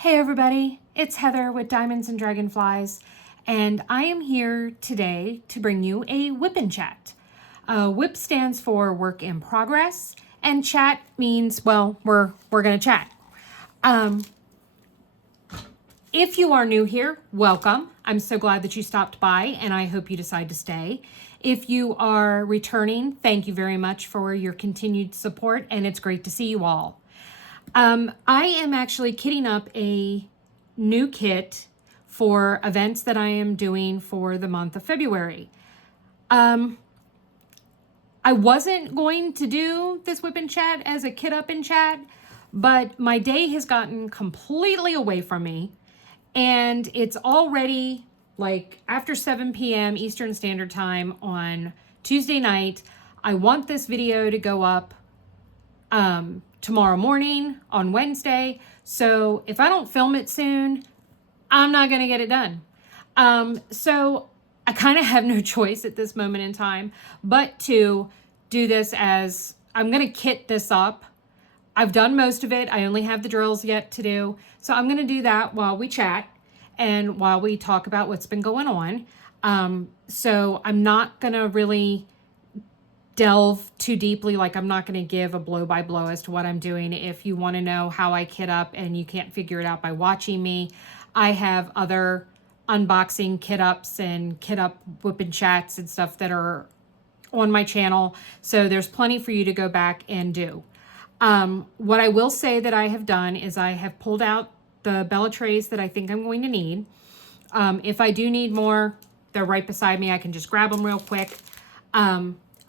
Hey everybody, it's Heather with Diamonds and Dragonflies, and I am here today to bring you a WIP chat. WIP stands for work in progress, and chat means, well, we're gonna chat. If you are new here, welcome. I'm so glad that you stopped by, and I hope you decide to stay. If you are returning, thank you very much for your continued support, and it's great to see you all. I am actually kitting up a new kit for events that I am doing for the month of February. I wasn't going to do this WIP chat as a kit up in chat, but my day has gotten completely away from me, and it's already like after 7 p.m. Eastern Standard Time on Tuesday night. I want this video to go up tomorrow morning on Wednesday. So if I don't film it soon, I'm not going to get it done. So I kind of have no choice at this moment in time, but to do this as I'm going to kit this up. I've done most of it. I only have the drills yet to do. So I'm going to do that while we chat and while we talk about what's been going on. So I'm not going to really delve too deeply. Like, I'm not going to give a blow by blow as to what I'm doing. If you want to know how I kit up and you can't figure it out by watching me, I have other unboxing kit ups and kit up WIP chats and stuff that are on my channel. So there's plenty for you to go back and do. What I will say that I have done is I have pulled out the Bella trays that I think I'm going to need. If I do need more, they're right beside me. I can just grab them real quick.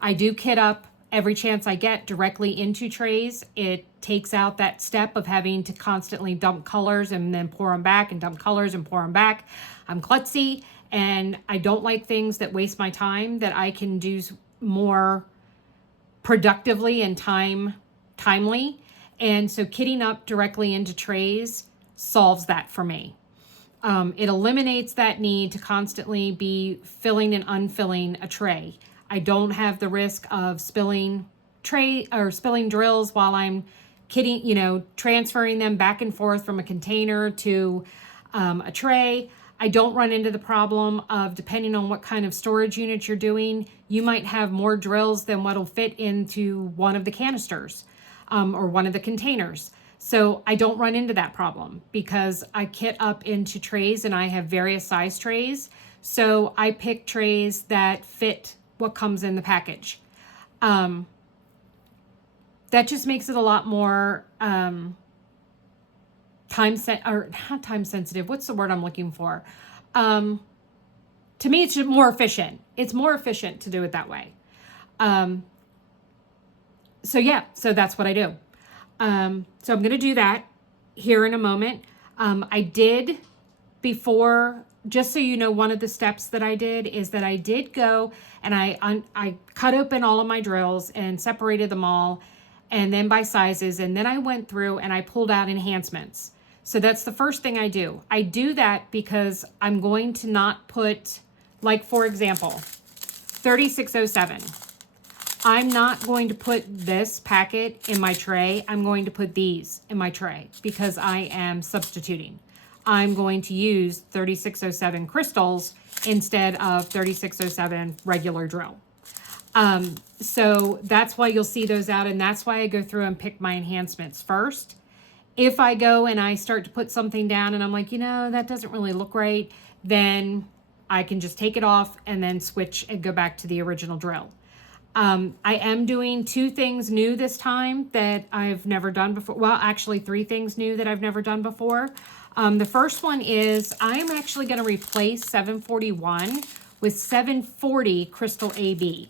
I do kit up every chance I get directly into trays. It takes out that step of having to constantly dump colors and then pour them back and dump colors and pour them back. I'm klutzy and I don't like things that waste my time that I can do more productively and timely. And so kitting up directly into trays solves that for me. It eliminates that need to constantly be filling and unfilling a tray. I don't have the risk of spilling drills while I'm kitting, transferring them back and forth from a container to a tray. I don't run into the problem of, depending on what kind of storage unit you're doing, you might have more drills than what'll fit into one of the canisters or one of the containers. So I don't run into that problem because I kit up into trays and I have various size trays. So I pick trays that fit what comes in the package. That just makes it a lot more not time sensitive. What's the word I'm looking for? To me, it's just more efficient. It's more efficient to do it that way. So that's what I do. So I'm going to do that here in a moment. I did before. Just so you know, one of the steps that I did is that I did go and I cut open all of my drills and separated them all, and then by sizes, and then I went through and I pulled out enhancements. So that's the first thing I do. I do that because I'm going to not put, like, for example, 3607. I'm not going to put this packet in my tray. I'm going to put these in my tray because I am substituting. I'm going to use 3607 crystals instead of 3607 regular drill. So that's why you'll see those out, and that's why I go through and pick my enhancements first. If I go and I start to put something down and I'm like, that doesn't really look right, then I can just take it off and then switch and go back to the original drill. I am doing 2 things new this time that I've never done before. Well, actually 3 things new that I've never done before. The first one is I'm actually going to replace 741 with 740 Crystal AB.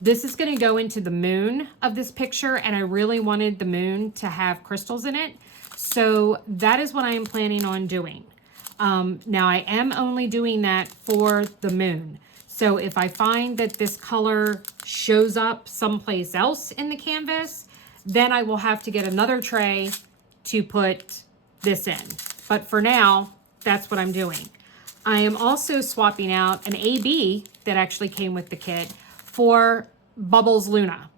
This is going to go into the moon of this picture, and I really wanted the moon to have crystals in it. So that is what I am planning on doing. Now I am only doing that for the moon. So if I find that this color shows up someplace else in the canvas, then I will have to get another tray to put this in. But for now, that's what I'm doing. I am also swapping out an AB that actually came with the kit for Bubbles Luna.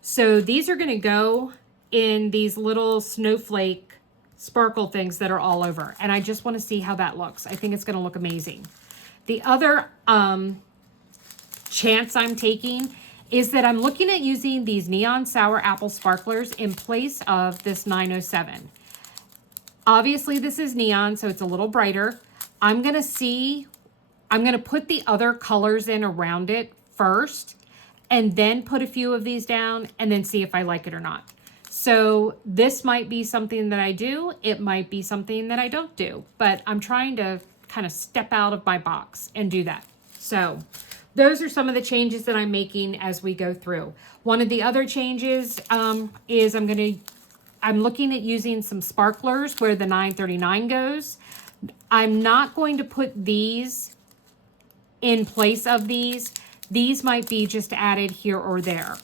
So these are going to go in these little snowflake sparkle things that are all over. And I just want to see how that looks. I think it's going to look amazing. The other chance I'm taking is that I'm looking at using these Neon Sour Apple Sparklers in place of this 907. Obviously, this is neon, so it's a little brighter. I'm going to put the other colors in around it first, and then put a few of these down, and then see if I like it or not. So this might be something that I do. It might be something that I don't do, but I'm trying to kind of step out of my box and do that. So those are some of the changes that I'm making as we go through. One of the other changes is I'm looking at using some sparklers where the 939 goes. I'm not going to put these in place of these. These might be just added here or there.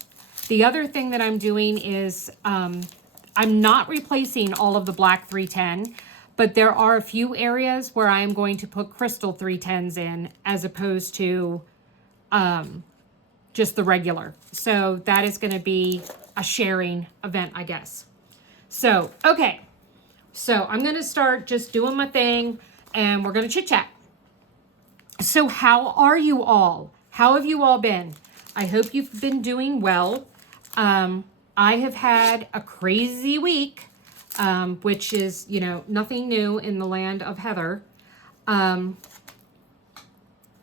The other thing that I'm doing is I'm not replacing all of the black 310, but there are a few areas where I am going to put crystal 310s in as opposed to just the regular. So that is going to be a sharing event, I guess. So, okay. So I'm going to start just doing my thing and we're going to chit chat. So how are you all? How have you all been? I hope you've been doing well. I have had a crazy week, which is, you know, nothing new in the land of Heather.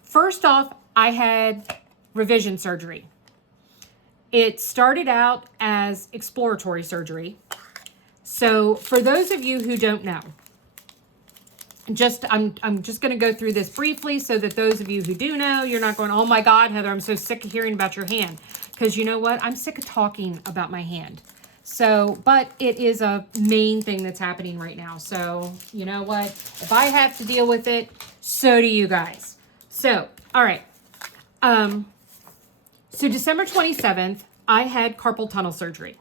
First off, I had revision surgery. It started out as exploratory surgery. So for those of you who don't know, I'm just going to go through this briefly so that those of you who do know, you're not going, oh my God, Heather, I'm so sick of hearing about your hand. Because you know what? I'm sick of talking about my hand. So, but it is a main thing that's happening right now. So, you know what? If I have to deal with it, so do you guys. So, all right. So December 27th, I had carpal tunnel surgery.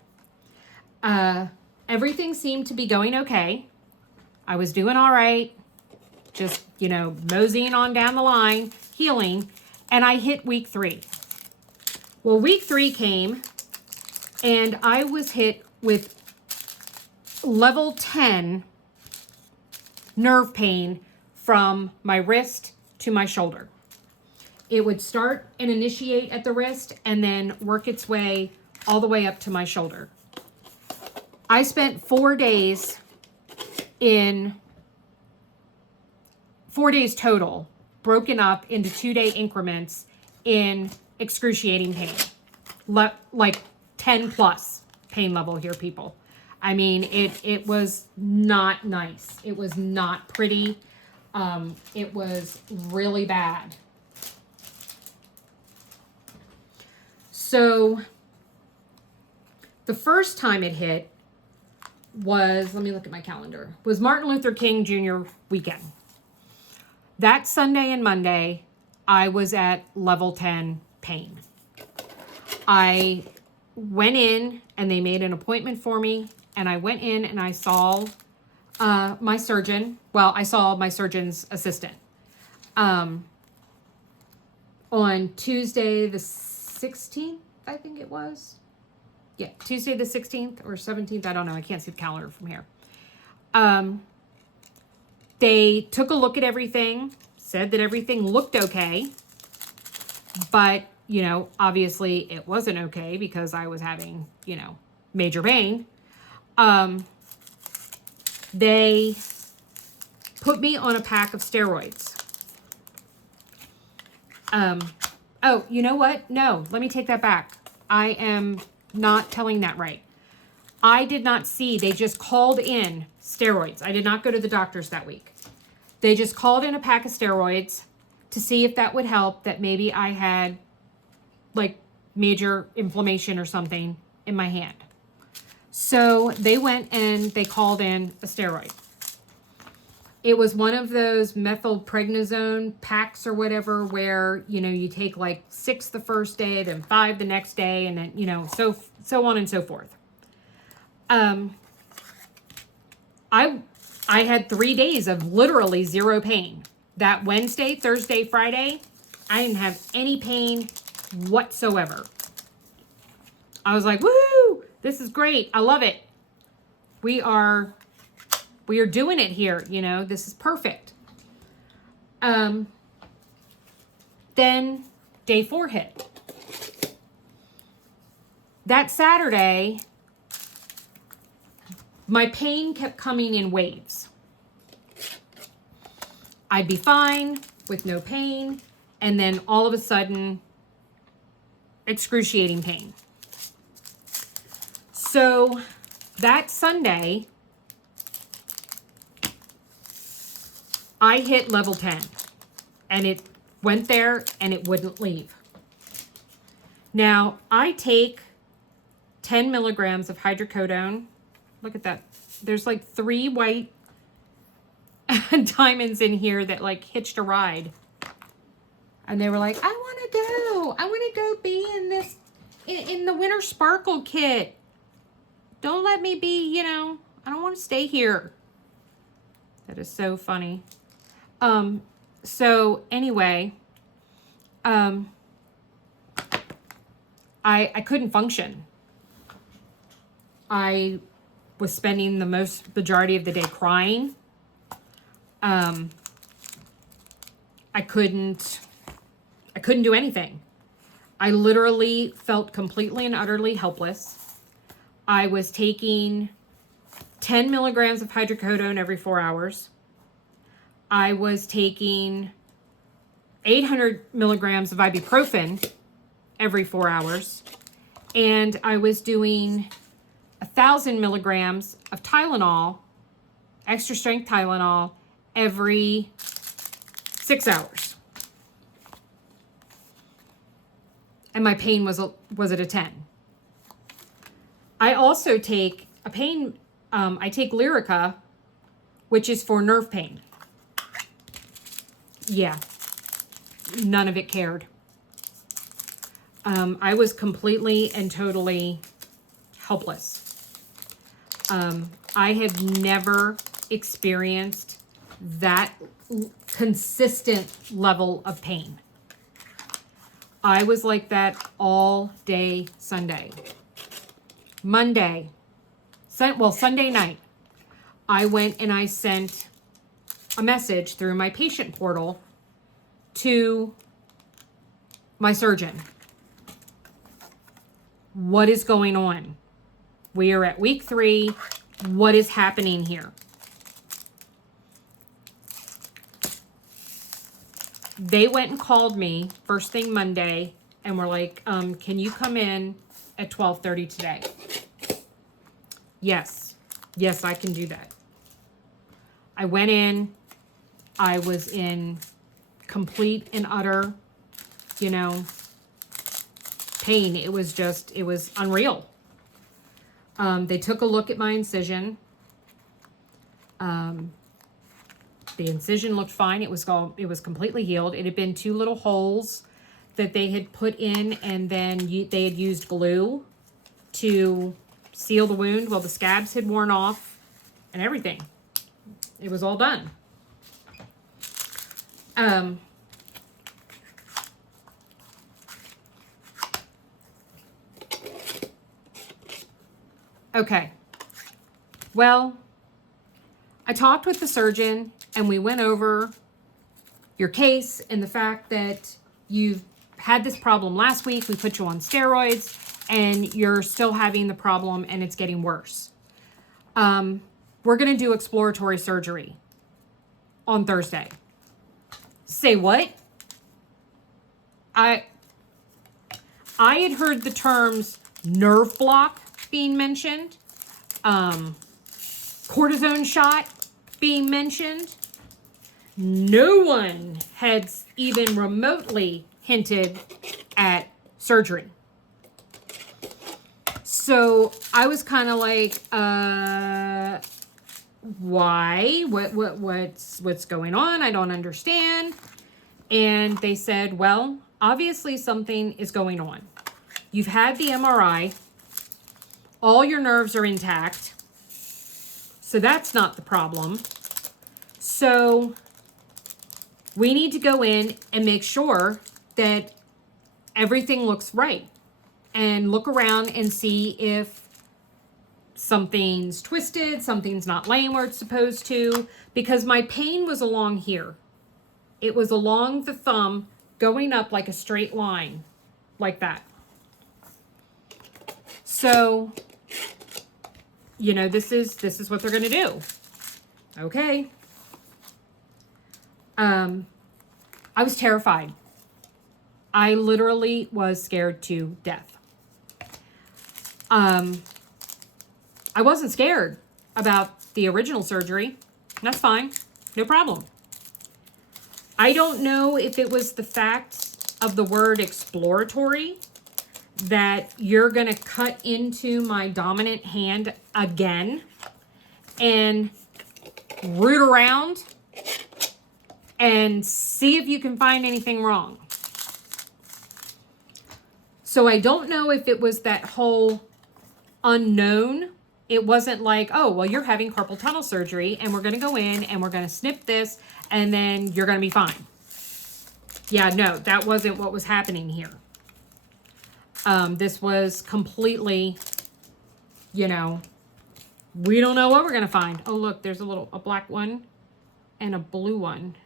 Everything seemed to be going okay. I was doing all right. Just, you know, moseying on down the line, healing, and I hit week 3. Well, week 3 came, and I was hit with level 10 nerve pain from my wrist to my shoulder. It would start and initiate at the wrist and then work its way all the way up to my shoulder. I spent 4 days total, broken up into 2-day increments in excruciating pain. Like 10 plus pain level here, people. I mean, it was not nice. It was not pretty. It was really bad. So the first time it hit was, let me look at my calendar, was Martin Luther King Jr. weekend. That Sunday and Monday, I was at level 10 pain. I went in and they made an appointment for me, and I went in and I saw my surgeon. Well, I saw my surgeon's assistant on Tuesday the 16th, I think it was. Yeah, Tuesday the 16th or 17th. I don't know. I can't see the calendar from here. They took a look at everything, said that everything looked okay, but, you know, obviously it wasn't okay because I was having, you know, major pain. They put me on a pack of steroids. Oh, you know what? No, let me take that back. I am not telling that right. I did not see, they just called in steroids. I did not go to the doctors that week. They just called in a pack of steroids to see if that would help, that maybe I had like major inflammation or something in my hand. So they went and they called in a steroid. It was one of those methylprednisolone packs or whatever where, you know, you take like 6 the first day, then 5 the next day, and then, you know, so on and so forth. I had 3 days of literally zero pain. That Wednesday, Thursday, Friday, I didn't have any pain whatsoever. I was like, woo, this is great. I love it. We are We are doing it here. You know, this is perfect. Then day 4 hit. That Saturday, my pain kept coming in waves. I'd be fine with no pain, and then all of a sudden, excruciating pain. So that Sunday, I hit level 10, and it went there and it wouldn't leave. Now, I take 10 milligrams of hydrocodone. Look at that. There's like 3 white diamonds in here that like hitched a ride. And they were like, I want to go. I want to go be in this, in the Winter Sparkle kit. Don't let me be, you know, I don't want to stay here. That is so funny. So anyway, I couldn't function. I was spending the majority of the day crying. I couldn't do anything. I literally felt completely and utterly helpless. I was taking 10 milligrams of hydrocodone every 4 hours. I was taking 800 milligrams of ibuprofen every 4 hours. And I was doing 1,000 milligrams of Tylenol, extra strength Tylenol, every 6 hours. And my pain was at a 10. I also take a pain, I take Lyrica, which is for nerve pain. Yeah, none of it cared. I was completely and totally helpless. I have never experienced that consistent level of pain. I was like that all day Sunday. Monday, Sunday night, I went and I sent a message through my patient portal to my surgeon. What is going on? We are at week 3. What is happening here? They went and called me first thing Monday and were like, can you come in at 12:30 today? Yes, I can do that. I went in. I was in complete and utter, you know, pain. It was unreal. They took a look at my incision. The incision looked fine. It was completely healed. It had been 2 little holes that they had put in, and then they had used glue to seal the wound. Well, the scabs had worn off and everything. It was all done. Okay. Well, I talked with the surgeon and we went over your case and the fact that you've had this problem last week. We put you on steroids and you're still having the problem and it's getting worse. We're going to do exploratory surgery on Thursday. Say what? I had heard the terms nerve block being mentioned, cortisone shot being mentioned. No one had even remotely hinted at surgery. So I was kind of like, why? What's going on? I don't understand. And they said, well, obviously something is going on. You've had the MRI. All your nerves are intact. So that's not the problem. So we need to go in and make sure that everything looks right and look around and see if something's twisted, something's not laying where it's supposed to, because my pain was along here. It was along the thumb, going up like a straight line, like that. So, you know, this is what they're going to do. Okay. I was terrified. I literally was scared to death. I wasn't scared about the original surgery. That's fine. No problem. I don't know if it was the fact of the word exploratory that you're going to cut into my dominant hand again and root around and see if you can find anything wrong. So I don't know if it was that whole unknown. It wasn't like, oh, well, you're having carpal tunnel surgery and we're going to go in and we're going to snip this and then you're going to be fine. Yeah, no, that wasn't what was happening here. This was completely, you know, we don't know what we're going to find. Oh, look, there's a black one and a blue one.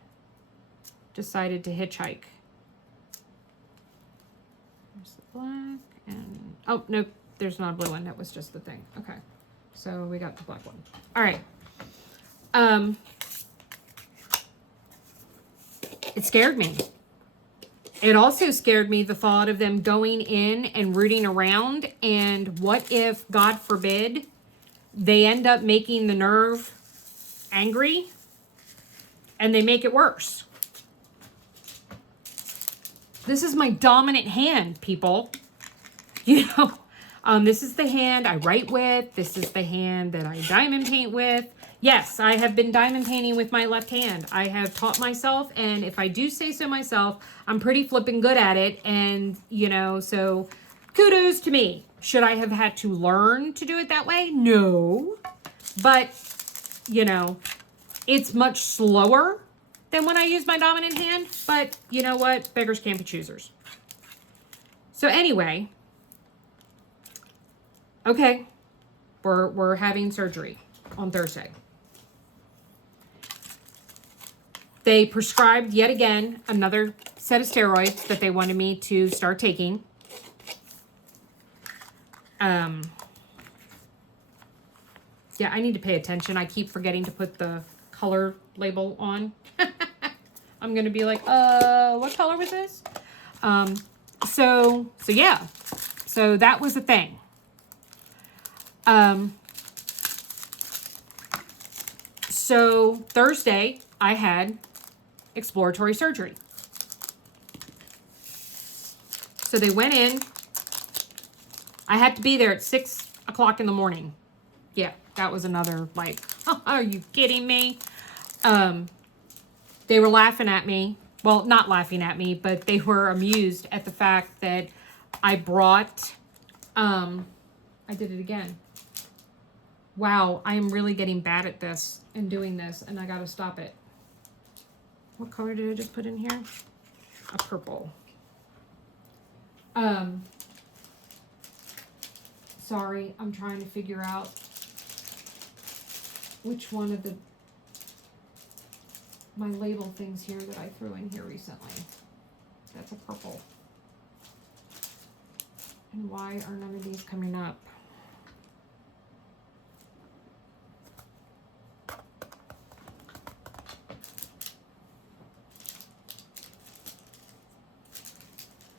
Decided to hitchhike. There's the black and, oh, no, there's not a blue one. That was just the thing. Okay. So we got the black one. All right. It scared me. It also scared me, the thought of them going in and rooting around. And what if, God forbid, they end up making the nerve angry and they make it worse? This is my dominant hand, people. You know, this is the hand I write with. This is the hand that I diamond paint with. Yes, I have been diamond painting with my left hand. I have taught myself, and if I do say so myself, I'm pretty flipping good at it. And, you know, so kudos to me. Should I have had to learn to do it that way? No. But, you know, it's much slower than when I use my dominant hand. But you know what? Beggars can't be choosers. So anyway, okay, we're having surgery on Thursday. They prescribed yet again another set of steroids that they wanted me to start taking. Yeah, I need to pay attention. I keep forgetting to put the color label on. I'm going to be like, what color was this? So yeah. So that was the thing. So Thursday, I had exploratory surgery. So they went in. I had to be there at 6 o'clock in the morning. Yeah, that was another, like, oh, are you kidding me? They were laughing at me. Well, not laughing at me, but they were amused at the fact that I brought, I did it again. Wow, I am really getting bad at this and doing this, and I gotta stop it. What color did I just put in here? A purple. Sorry, I'm trying to figure out which one of my label things here that I threw in here recently. That's a purple. And why are none of these coming up?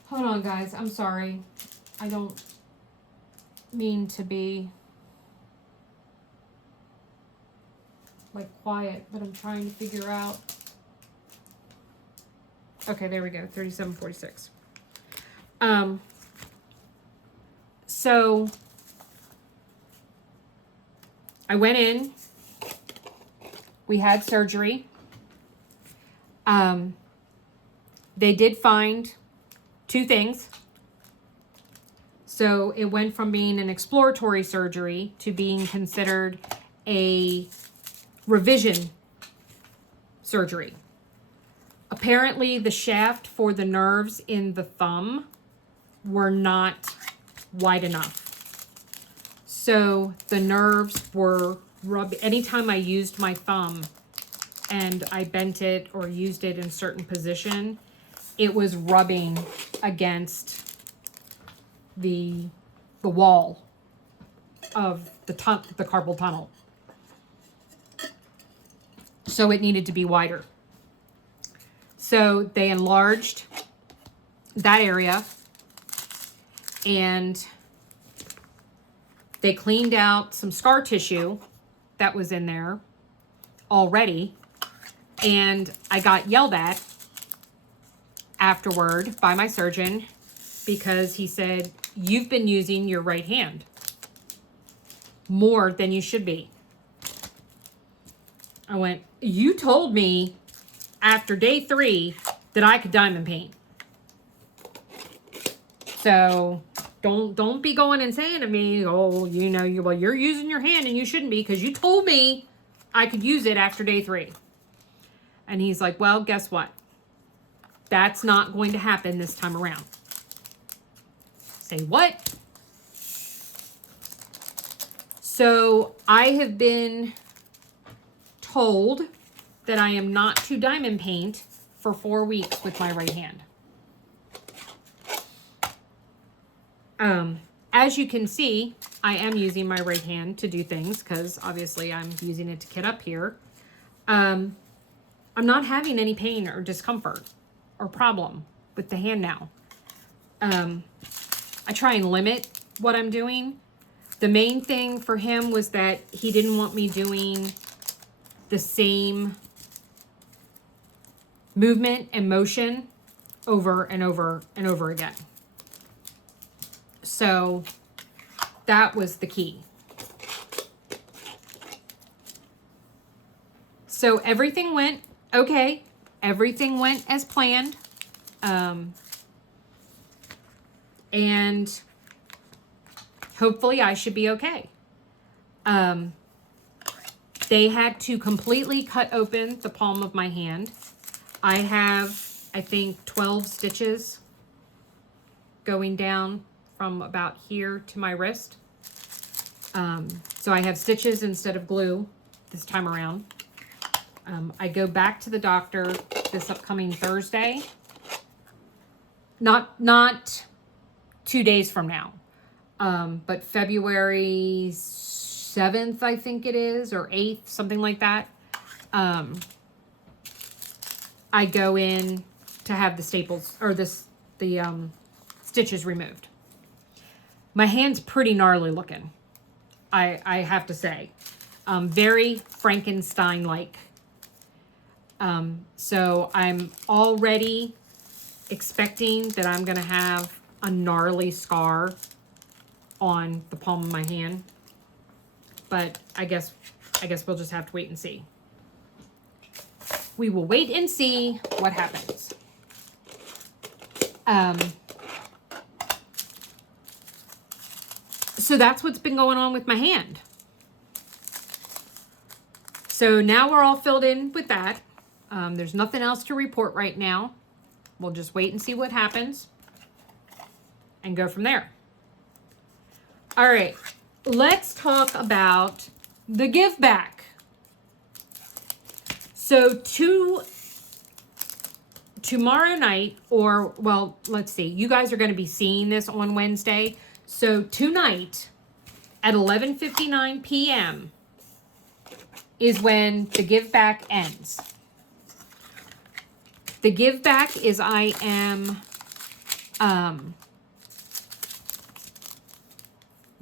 Hold on, guys. I'm sorry. I don't mean to be like quiet, but I'm trying to figure out. Okay, there we go. 3746. So I went in. We had surgery. They did find 2 things. So it went from being an exploratory surgery to being considered a revision surgery. Apparently, the shaft for the nerves in the thumb were not wide enough. So the nerves were rubbing. Anytime I used my thumb and I bent it or used it in a certain position, it was rubbing against the wall of the carpal tunnel. So it needed to be wider. So they enlarged that area and they cleaned out some scar tissue that was in there already. And I got yelled at afterward by my surgeon because he said, "You've been using your right hand more than you should be." I went, "You told me after day 3 that I could diamond paint. So don't be going and saying to me, oh, you know, you're using your hand and you shouldn't be because you told me I could use it after day 3. And he's like, well, guess what? That's not going to happen this time around. Say what? So I have been told that I am not to diamond paint for 4 weeks with my right hand. As you can see, I am using my right hand to do things because obviously I'm using it to kit up here. I'm not having any pain or discomfort or problem with the hand now. I try and limit what I'm doing. The main thing for him was that he didn't want me doing the same movement and motion over and over and over again. So that was the key. So everything went okay. Everything went as planned. And hopefully I should be okay. They had to completely cut open the palm of my hand. I have, I think, 12 stitches going down from about here to my wrist. So I have stitches instead of glue this time around. I go back to the doctor this upcoming Thursday. Not 2 days from now, but February 7th, I think it is, or 8th, something like that. I go in to have the staples or the stitches removed. My hand's pretty gnarly looking, I have to say. Very Frankenstein-like. So I'm already expecting that I'm going to have a gnarly scar on the palm of my hand. But I guess we'll just have to wait and see. We will wait and see what happens. So that's what's been going on with my hand. So now we're all filled in with that. There's nothing else to report right now. We'll just wait and see what happens and go from there. All right, let's talk about the give back. So tomorrow night, or well, let's see, you guys are going to be seeing this on Wednesday. So tonight at 11:59 p.m. is when the give back ends. The give back is I am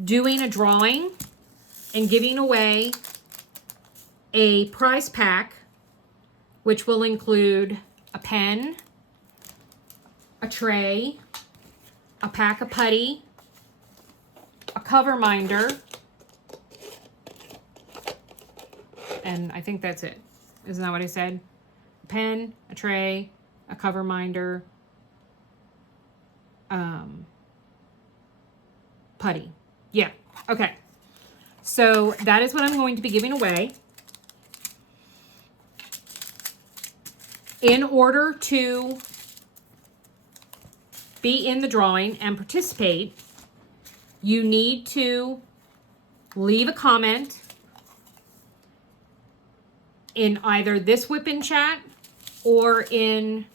doing a drawing and giving away a prize pack, which will include a pen, a tray, a pack of putty, a cover minder, and I think that's it. Isn't that what I said? A pen, a tray, a cover minder, putty. Yeah, okay. So that is what I'm going to be giving away. In order to be in the drawing and participate, you need to leave a comment in either this WIP chat or in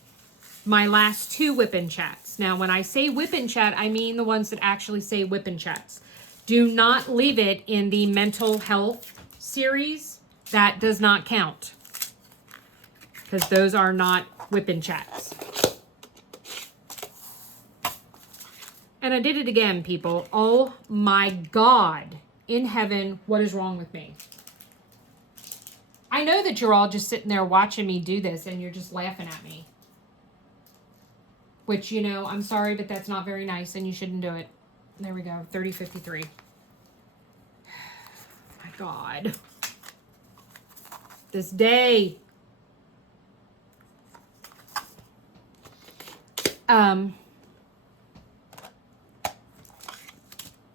my last 2 WIP chats. Now, when I say WIP chat, I mean the ones that actually say WIP chats. Do not leave it in the mental health series. That does not count, because those are not WIP chats. And I did it again, people. Oh my God in heaven, what is wrong with me? I know that you're all just sitting there watching me do this and you're just laughing at me. Which, you know, I'm sorry, but that's not very nice and you shouldn't do it. There we go, 30:53. My God. This day.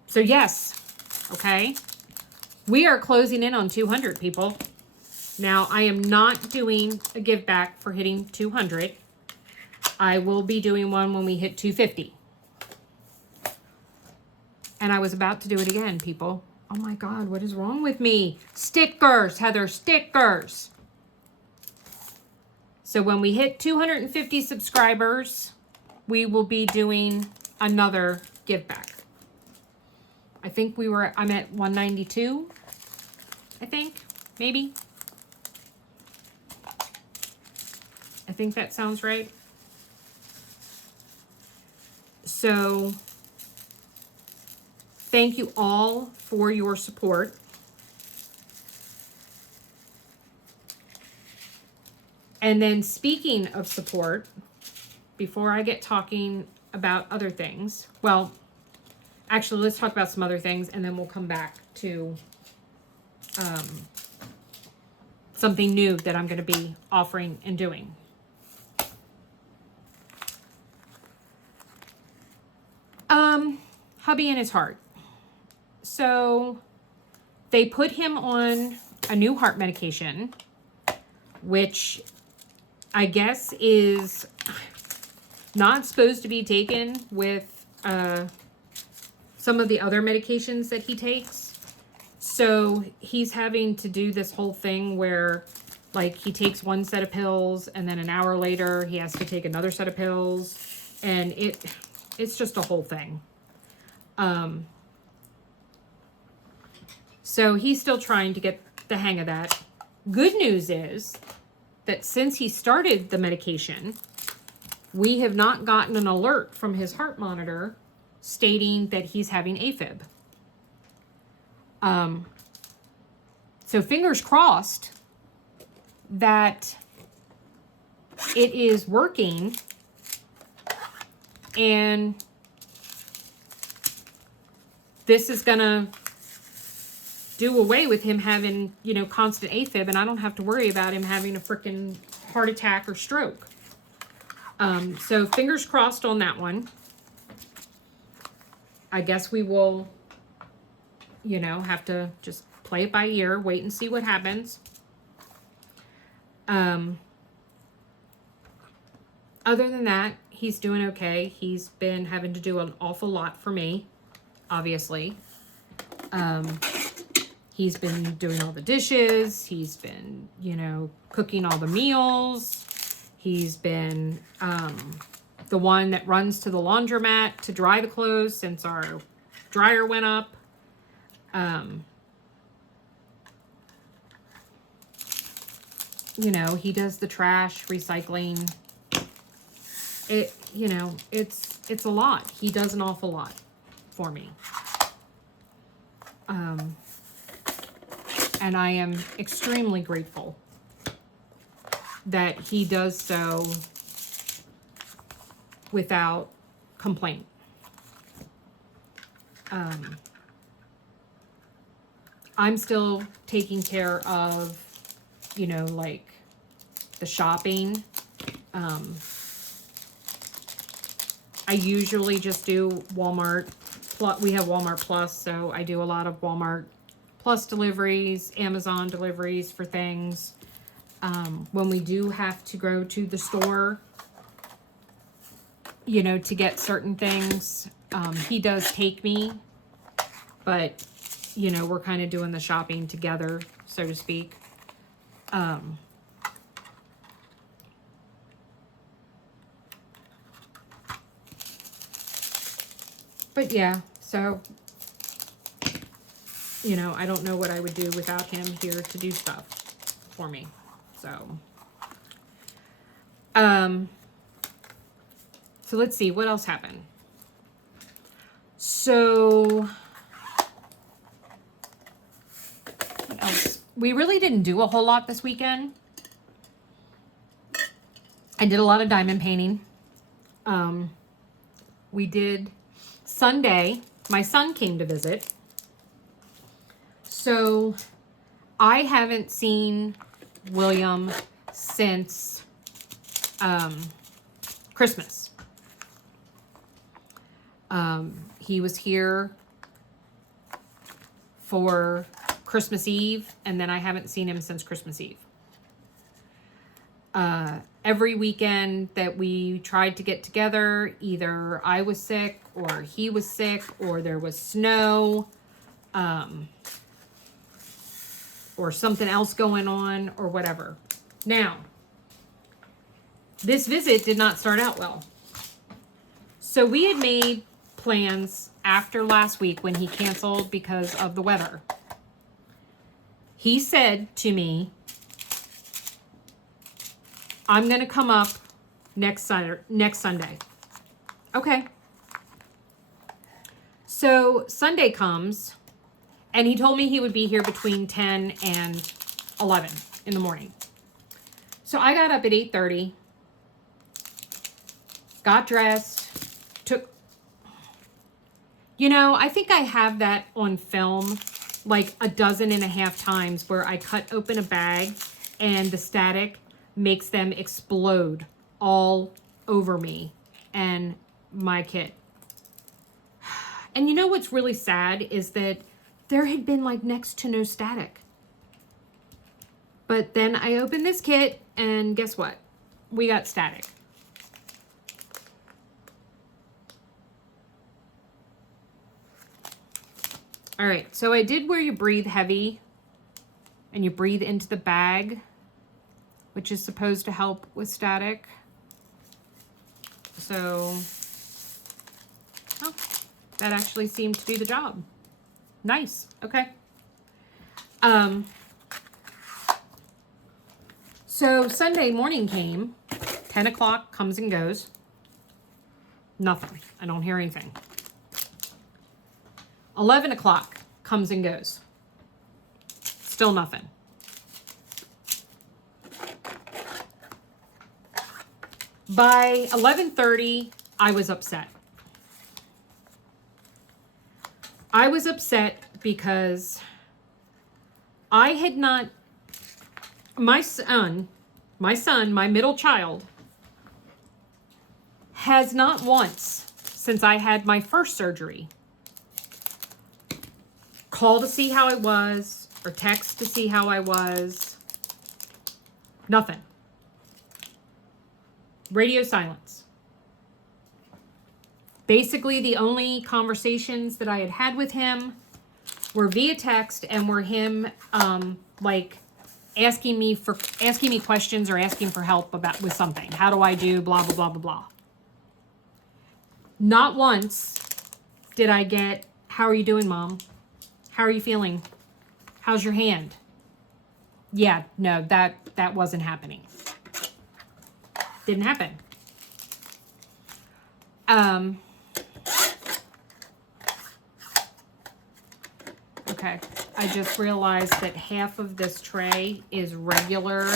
So yes, okay. We are closing in on 200, people. Now, I am not doing a give back for hitting 200. I will be doing one when we hit 250. And I was about to do it again, people. Oh my God, what is wrong with me? Stickers, Heather, stickers. So when we hit 250 subscribers, we will be doing another give back. I think I'm at 192, I think, maybe. I think that sounds right. So thank you all for your support. And then speaking of support, before I get talking about other things, well, actually, let's talk about some other things and then we'll come back to something new that I'm going to be offering and doing. Hubby and his heart. So they put him on a new heart medication, which I guess is not supposed to be taken with some of the other medications that he takes. So he's having to do this whole thing where, like, he takes one set of pills and then an hour later he has to take another set of pills, and it's just a whole thing. So he's still trying to get the hang of that. Good news is that since he started the medication, we have not gotten an alert from his heart monitor stating that he's having AFib. So fingers crossed that it is working and this is gonna do away with him having, you know, constant AFib, and I don't have to worry about him having a freaking heart attack or stroke. So fingers crossed on that one. I guess we will, you know, have to just play it by ear, wait and see what happens. Other than that, he's doing okay. He's been having to do an awful lot for me, obviously. He's been doing all the dishes. He's been, you know, cooking all the meals. He's been the one that runs to the laundromat to dry the clothes since our dryer went up. You know, he does the trash, recycling. It, you know, it's a lot. He does an awful lot for me. And I am extremely grateful that he does so without complaint. I'm still taking care of, you know, like the shopping. I usually just do Walmart. We have Walmart Plus, so I do a lot of Walmart Plus deliveries, Amazon deliveries for things. When we do have to go to the store, you know, to get certain things, he does take me, but you know, we're kind of doing the shopping together, so to speak. But yeah, so, you know, I don't know what I would do without him here to do stuff for me. So, so let's see, what else happened? So, what else? We really didn't do a whole lot this weekend. I did a lot of diamond painting. We did Sunday. My son came to visit. So I haven't seen William since Christmas. He was here for Christmas Eve, and then I haven't seen him since Christmas Eve. Every weekend that we tried to get together, either I was sick or he was sick or there was snow, or something else going on or whatever. Now, this visit did not start out well. So we had made plans after last week when he canceled because of the weather. He said to me, I'm going to come up next Sunday. Okay. So Sunday comes, and he told me he would be here between 10 and 11 in the morning. So I got up at 8:30, got dressed, you know, I think I have that on film like 12.5 times where I cut open a bag and the static makes them explode all over me and my kit. And you know what's really sad is that there had been like next to no static. But then I opened this kit and guess what? We got static. All right, so I did where you breathe heavy and you breathe into the bag, which is supposed to help with static. So, oh, that actually seemed to do the job. Nice, okay. So Sunday morning came, 10 o'clock comes and goes. Nothing, I don't hear anything. 11 o'clock comes and goes. Still nothing. By 11:30, I was upset. I was upset because I had not, my son, my middle child, has not once since I had my first surgery called to see how I was or text to see how I was. Nothing. Radio silence. Basically, the only conversations that I had had with him were via text and were him like asking me questions or asking for help with something. How do I do blah blah blah blah blah. Not once did I get, how are you doing, Mom? How are you feeling? How's your hand? Yeah, no, that wasn't happening. Didn't happen. Okay, I just realized that half of this tray is regular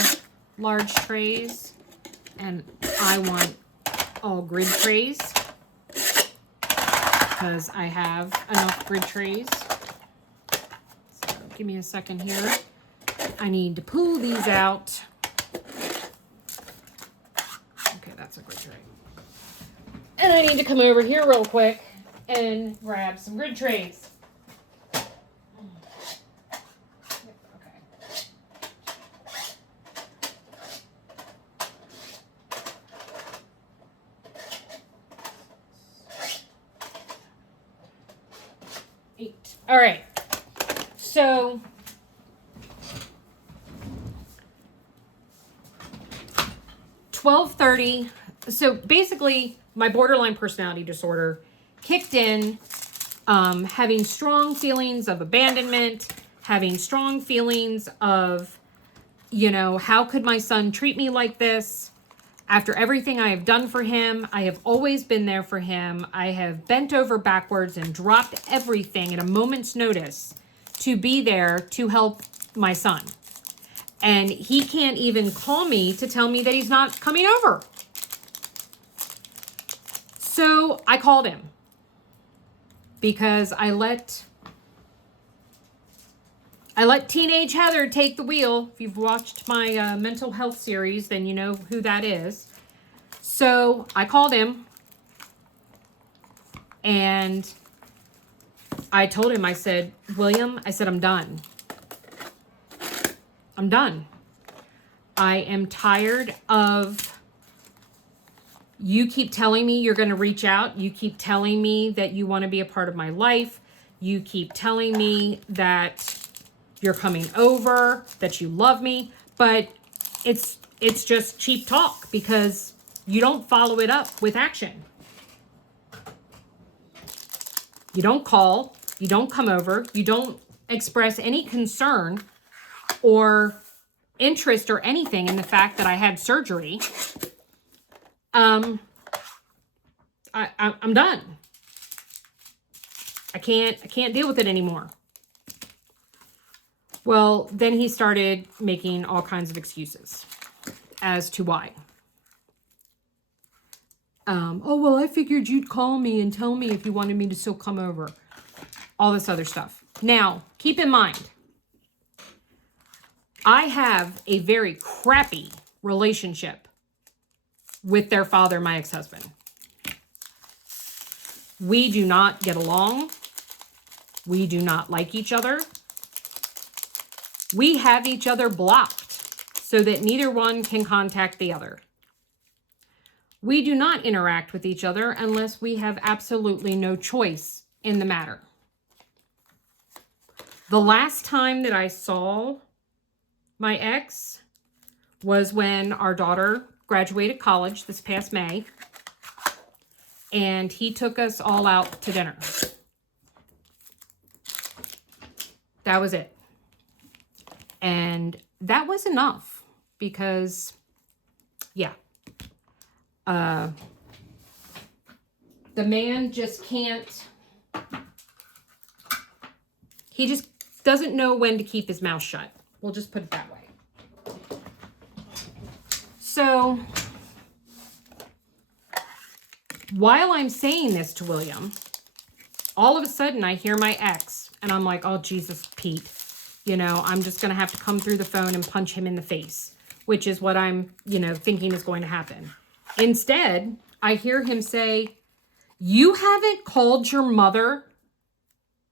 large trays, and I want all grid trays because I have enough grid trays. So give me a second here. I need to pull these out. Okay, that's a grid tray. And I need to come over here real quick and grab some grid trays. All right, So, $12:30. So basically, my borderline personality disorder kicked in, having strong feelings of abandonment, having strong feelings of, you know, how could my son treat me like this? After everything I have done for him, I have always been there for him. I have bent over backwards and dropped everything at a moment's notice to be there to help my son. And he can't even call me to tell me that he's not coming over. So I called him because I let Teenage Heather take the wheel. If you've watched my mental health series, then you know who that is. So I called him and I told him, I said, William, I said, I'm done. I'm done. I am tired of you keep telling me you're going to reach out. You keep telling me that you want to be a part of my life. You keep telling me that you're coming over, that you love me, but it's just cheap talk because you don't follow it up with action. You don't call, you don't come over, you don't express any concern or interest or anything in the fact that I had surgery. I'm done. I can't deal with it anymore. Well, then he started making all kinds of excuses as to why. Oh, well, I figured you'd call me and tell me if you wanted me to still come over. All this other stuff. Now, keep in mind, I have a very crappy relationship with their father, my ex-husband. We do not get along. We do not like each other. We have each other blocked so that neither one can contact the other. We do not interact with each other unless we have absolutely no choice in the matter. The last time that I saw my ex was when our daughter graduated college this past May, and he took us all out to dinner. That was it. And that was enough because, yeah, the man just can't, he just doesn't know when to keep his mouth shut. We'll just put it that way. So, while I'm saying this to William, all of a sudden I hear my ex and I'm like, oh, Jesus, Pete. You know, I'm just going to have to come through the phone and punch him in the face, which is what I'm, you know, thinking is going to happen. Instead, I hear him say, you haven't called your mother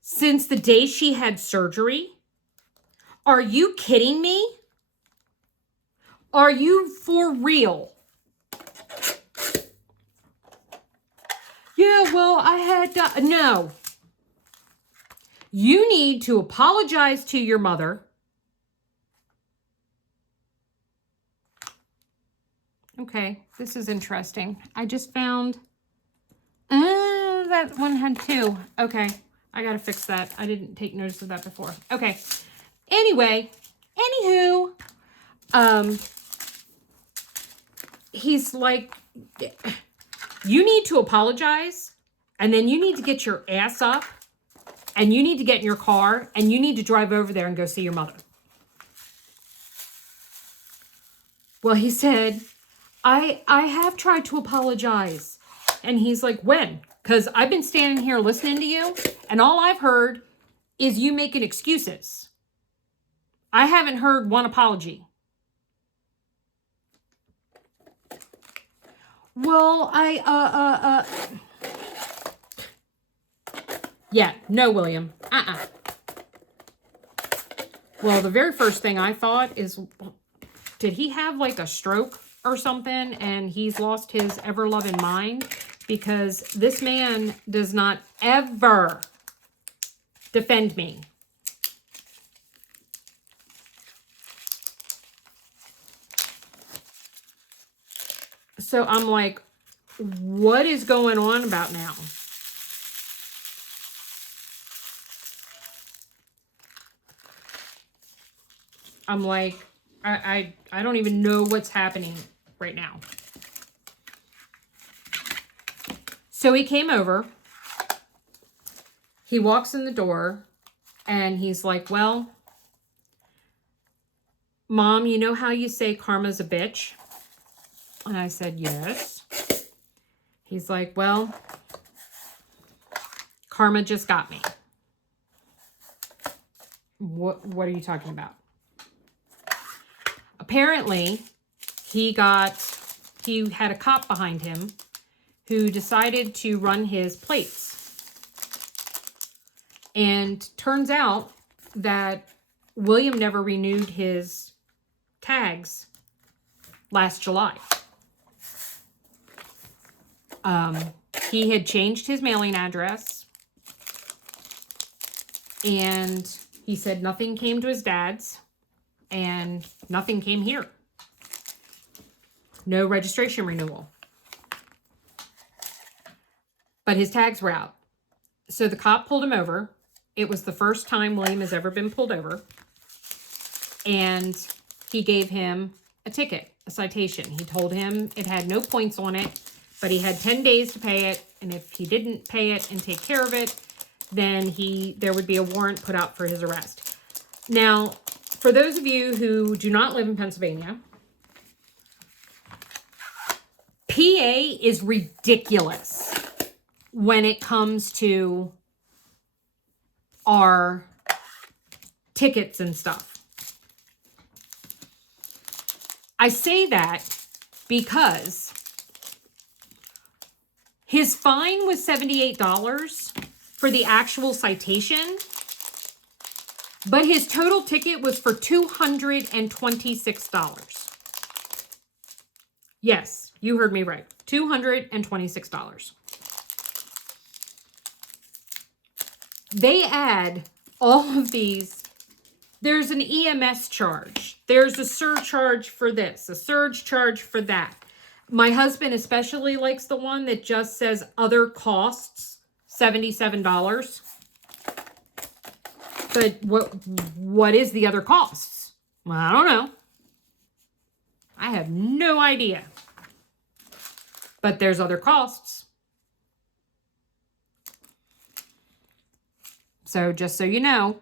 since the day she had surgery? Are you kidding me? Are you for real? Yeah, well, I had, no. You need to apologize to your mother. Okay, this is interesting. I just found, that one had two. Okay, I gotta fix that. I didn't take notice of that before. Okay, anyway, anywho, he's like, you need to apologize, and then you need to get your ass up, and you need to get in your car, and you need to drive over there and go see your mother. Well, he said, I have tried to apologize. And he's like, when? Because I've been standing here listening to you, and all I've heard is you making excuses. I haven't heard one apology. Well, yeah, no, William. Well, the very first thing I thought is, did he have like a stroke or something and he's lost his ever-loving mind? Because this man does not ever defend me. So I'm like, what is going on about now? I'm like, I don't even know what's happening right now. So he came over. He walks in the door and he's like, well, Mom, you know how you say karma's a bitch? And I said, yes. He's like, well, karma just got me. What are you talking about? Apparently, he had a cop behind him who decided to run his plates. And turns out that William never renewed his tags last July. He had changed his mailing address. And he said nothing came to his dad's. And nothing came here. No registration renewal. But his tags were out. So the cop pulled him over. It was the first time William has ever been pulled over. And he gave him a ticket, a citation. He told him it had no points on it, but he had 10 days to pay it. And if he didn't pay it and take care of it, then there would be a warrant put out for his arrest. Now, for those of you who do not live in Pennsylvania, PA is ridiculous when it comes to our tickets and stuff. I say that because his fine was $78 for the actual citation, but his total ticket was for $226. Yes, you heard me right. $226. They add all of these. There's an EMS charge. There's a surcharge for this, a surge charge for that. My husband especially likes the one that just says other costs, $77. But what is the other costs? Well, I don't know. I have no idea. But there's other costs. So just so you know,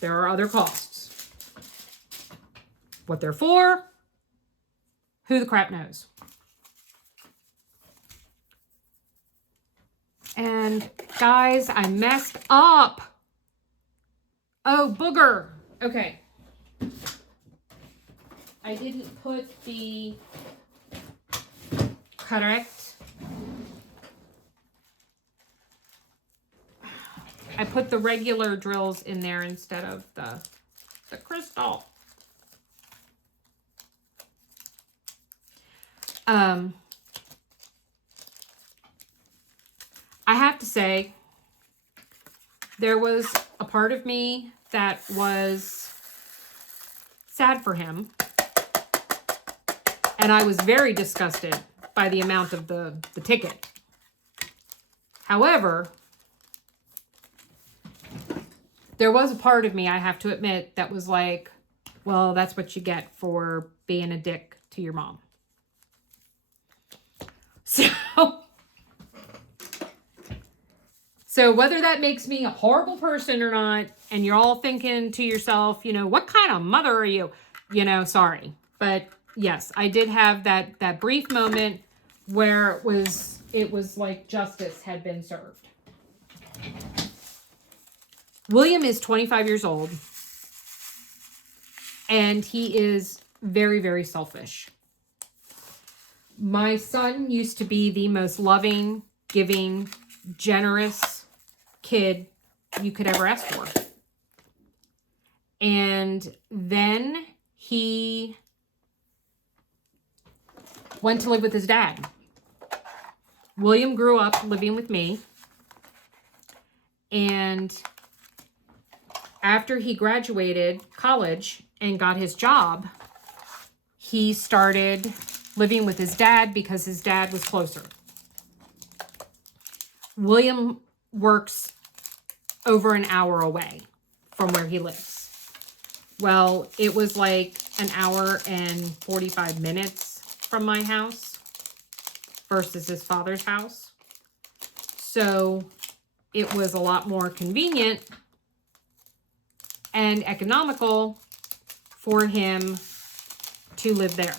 there are other costs. What they're for, who the crap knows. And guys, I messed up. Oh, booger. Okay. I didn't put the correct. I put the regular drills in there instead of the crystal. I have to say, there was a part of me that was sad for him. And I was very disgusted by the amount of the ticket. However, there was a part of me, I have to admit, that was like, well, that's what you get for being a dick to your mom. So whether that makes me a horrible person or not, and you're all thinking to yourself, you know, what kind of mother are you? You know, sorry. But yes, I did have that brief moment where it was like justice had been served. William is 25 years old, and he is very, very selfish. My son used to be the most loving, giving, generous kid you could ever ask for. And then he went to live with his dad. William grew up living with me. And after he graduated college and got his job, he started living with his dad because his dad was closer. William works over an hour away from where he lives. Well, it was like an hour and 45 minutes from my house versus his father's house. So it was a lot more convenient and economical for him to live there.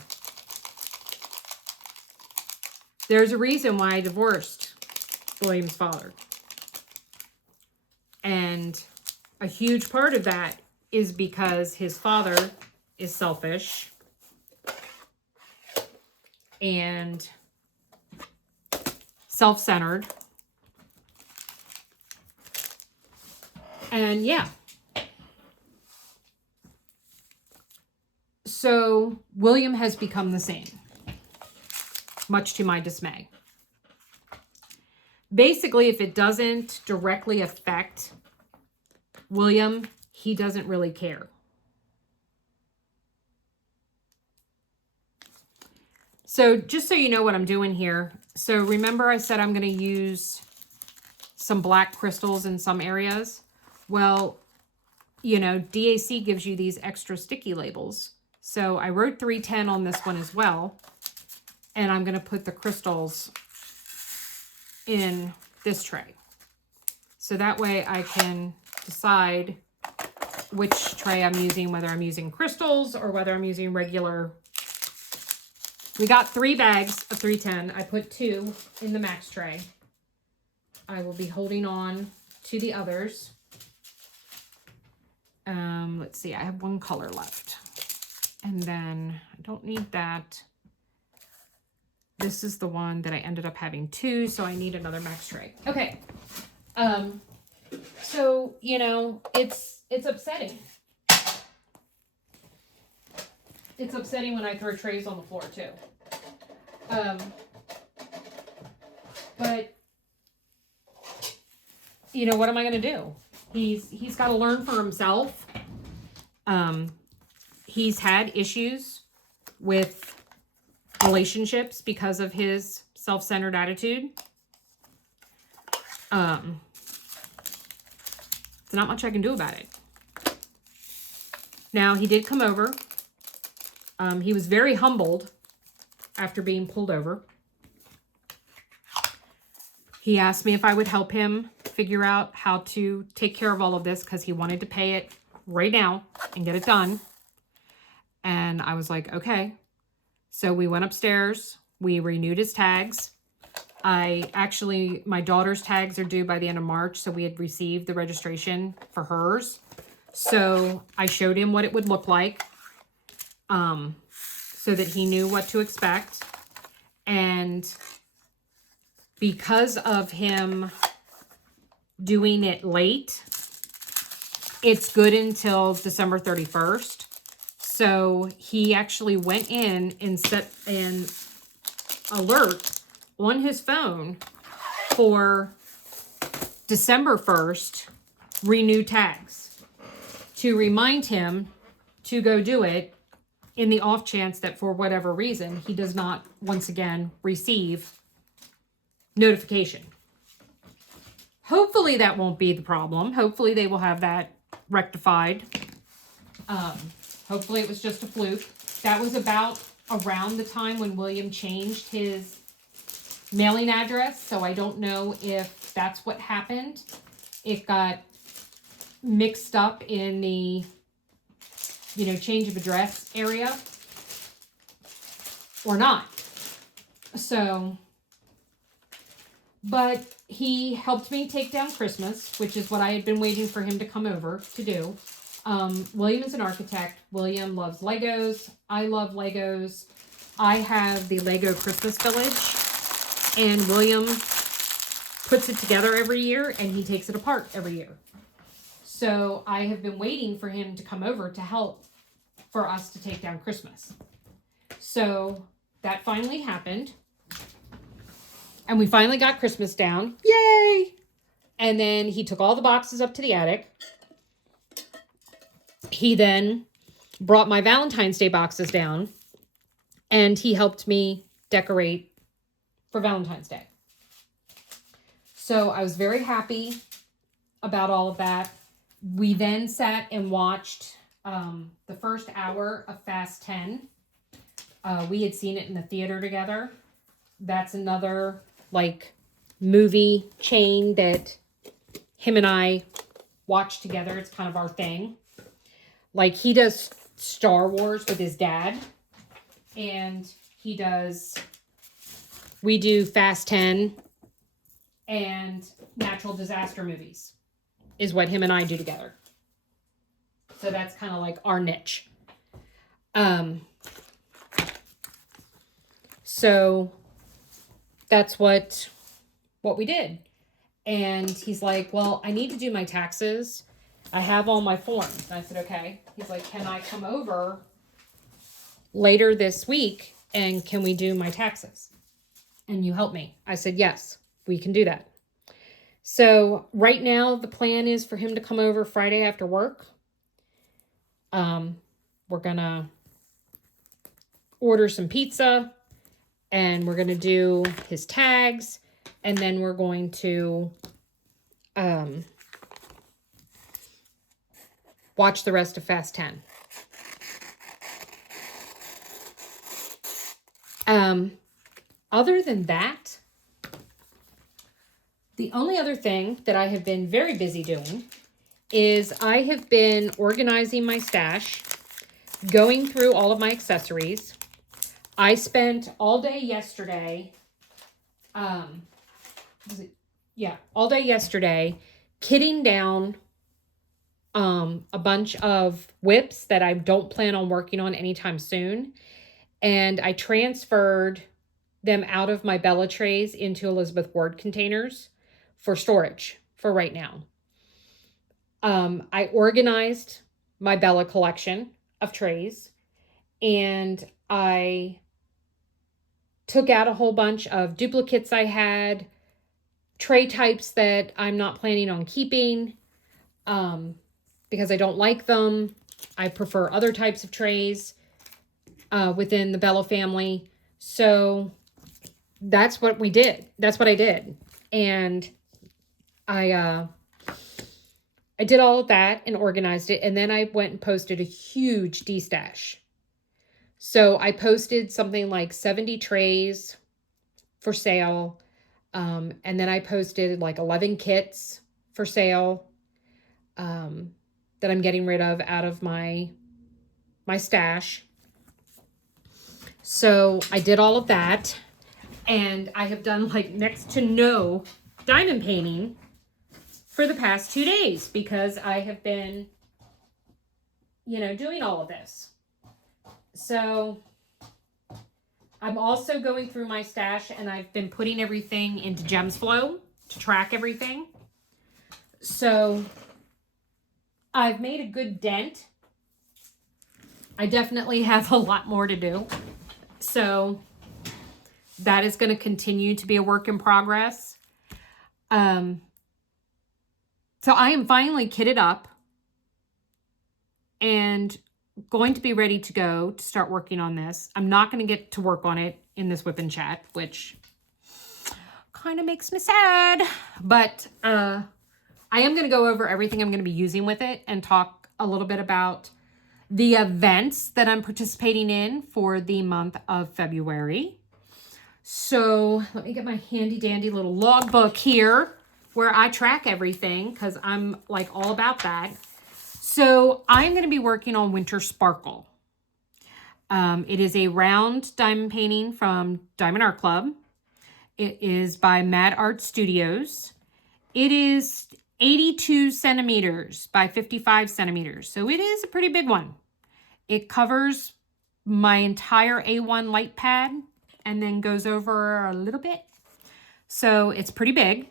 There's a reason why I divorced William's father. And a huge part of that is because his father is selfish and self-centered. And yeah. So William has become the same, much to my dismay. Basically, if it doesn't directly affect William, he doesn't really care. So just so you know what I'm doing here. So remember I said I'm going to use some black crystals in some areas. Well, you know, DAC gives you these extra sticky labels. So I wrote 310 on this one as well. And I'm going to put the crystals in this tray. So that way I can decide which tray I'm using, whether I'm using crystals or whether I'm using regular. We got 3 bags of 310. I put 2 in the max tray. I will be holding on to the others. Let's see, I have 1 color left. And then I don't need that. This is the one that I ended up having 2, so I need another max tray. Okay. So, you know, it's upsetting. It's upsetting when I throw trays on the floor too. But you know, what am I going to do? He's got to learn for himself. He's had issues with relationships because of his self-centered attitude. There's not much I can do about it. Now, he did come over. He was very humbled after being pulled over. He asked me if I would help him figure out how to take care of all of this because he wanted to pay it right now and get it done. And I was like, okay. So we went upstairs. We renewed his tags. My daughter's tags are due by the end of March. So we had received the registration for hers. So I showed him what it would look like. So that he knew what to expect. And because of him doing it late, it's good until December 31st. So he actually went in and set an alert on his phone for December 1st, renew tags, to remind him to go do it in the off chance that for whatever reason, he does not once again receive notification. Hopefully that won't be the problem. Hopefully they will have that rectified. Hopefully it was just a fluke. That was about around the time when William changed his mailing address. So I don't know if that's what happened. It got mixed up in the, you know, change of address area or not. So, but he helped me take down Christmas, which is what I had been waiting for him to come over to do. William is an architect. William loves Legos. I love Legos. I have the Lego Christmas Village, and William puts it together every year and he takes it apart every year. So I have been waiting for him to come over to help for us to take down Christmas. So that finally happened. And we finally got Christmas down. Yay! And then he took all the boxes up to the attic. He then brought my Valentine's Day boxes down. And he helped me decorate for Valentine's Day. So I was very happy about all of that. We then sat and watched the first hour of Fast 10. We had seen it in the theater together. That's another like movie chain that him and I watch together. It's kind of our thing. Like he does Star Wars with his dad. And we do Fast 10 and natural disaster movies is what him and I do together. So that's kind of like our niche. So that's what we did. And he's like, well, I need to do my taxes. I have all my forms. And I said, okay. He's like, can I come over later this week and can we do my taxes? And you help me. I said, yes, we can do that. So right now the plan is for him to come over Friday after work. We're going to order some pizza and we're going to do his tags. And then we're going to watch the rest of Fast 10. Other than that, the only other thing that I have been very busy doing is I have been organizing my stash, going through all of my accessories. I spent all day yesterday, all day yesterday, kitting down a bunch of WIPs that I don't plan on working on anytime soon. And I transferred them out of my Bella trays into Elizabeth Ward containers for storage for right now. I organized my Bella collection of trays and I took out a whole bunch of duplicates I had, tray types that I'm not planning on keeping because I don't like them. I prefer other types of trays within the Bella family. So that's what we did. That's what I did. And I did all of that and organized it. And then I went and posted a huge destash. So I posted something like 70 trays for sale. And then I posted like 11 kits for sale that I'm getting rid of out of my stash. So I did all of that. And I have done like next to no diamond painting for the past 2 days because I have been, doing all of this. So I'm also going through my stash and I've been putting everything into Gems Flow to track everything. So I've made a good dent. I definitely have a lot more to do. So that is going to continue to be a work in progress. So I am finally kitted up and going to be ready to go to start working on this. I'm not going to get to work on it in this WIP chat, which kind of makes me sad. But I am going to go over everything I'm going to be using with it and talk a little bit about the events that I'm participating in for the month of February. So let me get my handy dandy little logbook here where I track everything because I'm like all about that. So I'm going to be working on Winter Sparkle. It is a round diamond painting from Diamond Art Club. It is by Mad Art Studios. It is 82 centimeters by 55 centimeters. So it is a pretty big one. It covers my entire A1 light pad and then goes over a little bit. So it's pretty big.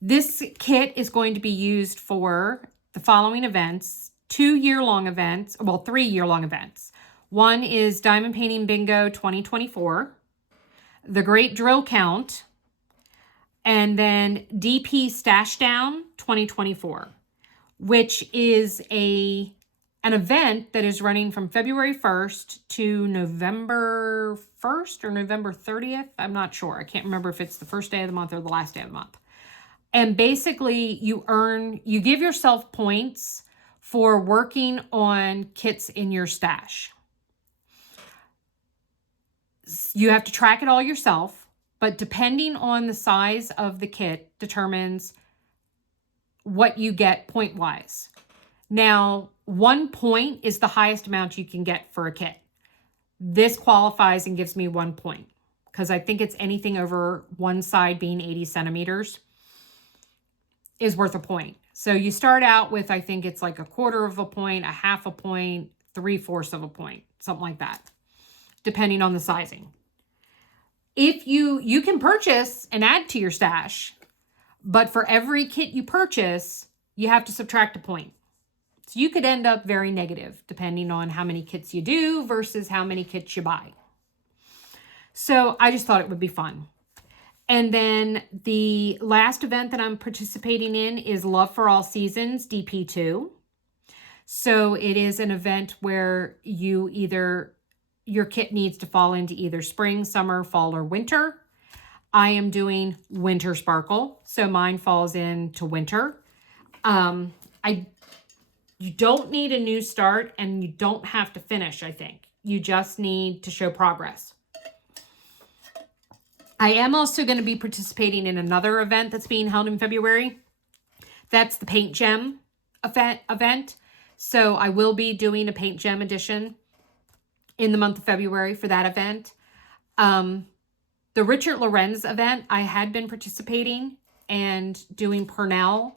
This kit is going to be used for the following events, 2-year-long events, well, 3-year-long events. One is Diamond Painting Bingo 2024, the Great Drill Count, and then DP Stash Down 2024, which is an an event that is running from February 1st to November 1st or November 30th. I'm not sure. I can't remember if it's the first day of the month or the last day of the month. And basically you give yourself points for working on kits in your stash. You have to track it all yourself, but depending on the size of the kit determines what you get point-wise. Now, 1 point is the highest amount you can get for a kit. This qualifies and gives me 1 point because I think it's anything over one side being 80 centimeters is worth a point. So you start out with, I think it's like 1/4 of a point, 1/2 a point, 3/4 of a point, something like that, depending on the sizing. If you can purchase and add to your stash, but for every kit you purchase, you have to subtract a point. So you could end up very negative depending on how many kits you do versus how many kits you buy. So I just thought it would be fun. And then the last event that I'm participating in is Love for All Seasons DP2. So it is an event where your kit needs to fall into either spring, summer, fall, or winter. I am doing winter sparkle, so mine falls into winter. You don't need a new start and you don't have to finish, I think. You just need to show progress. I am also going to be participating in another event that's being held in February. That's the Paint Gem event. So I will be doing a Paint Gem edition in the month of February for that event. The Richard Lorenz event, I had been participating and doing Purnell.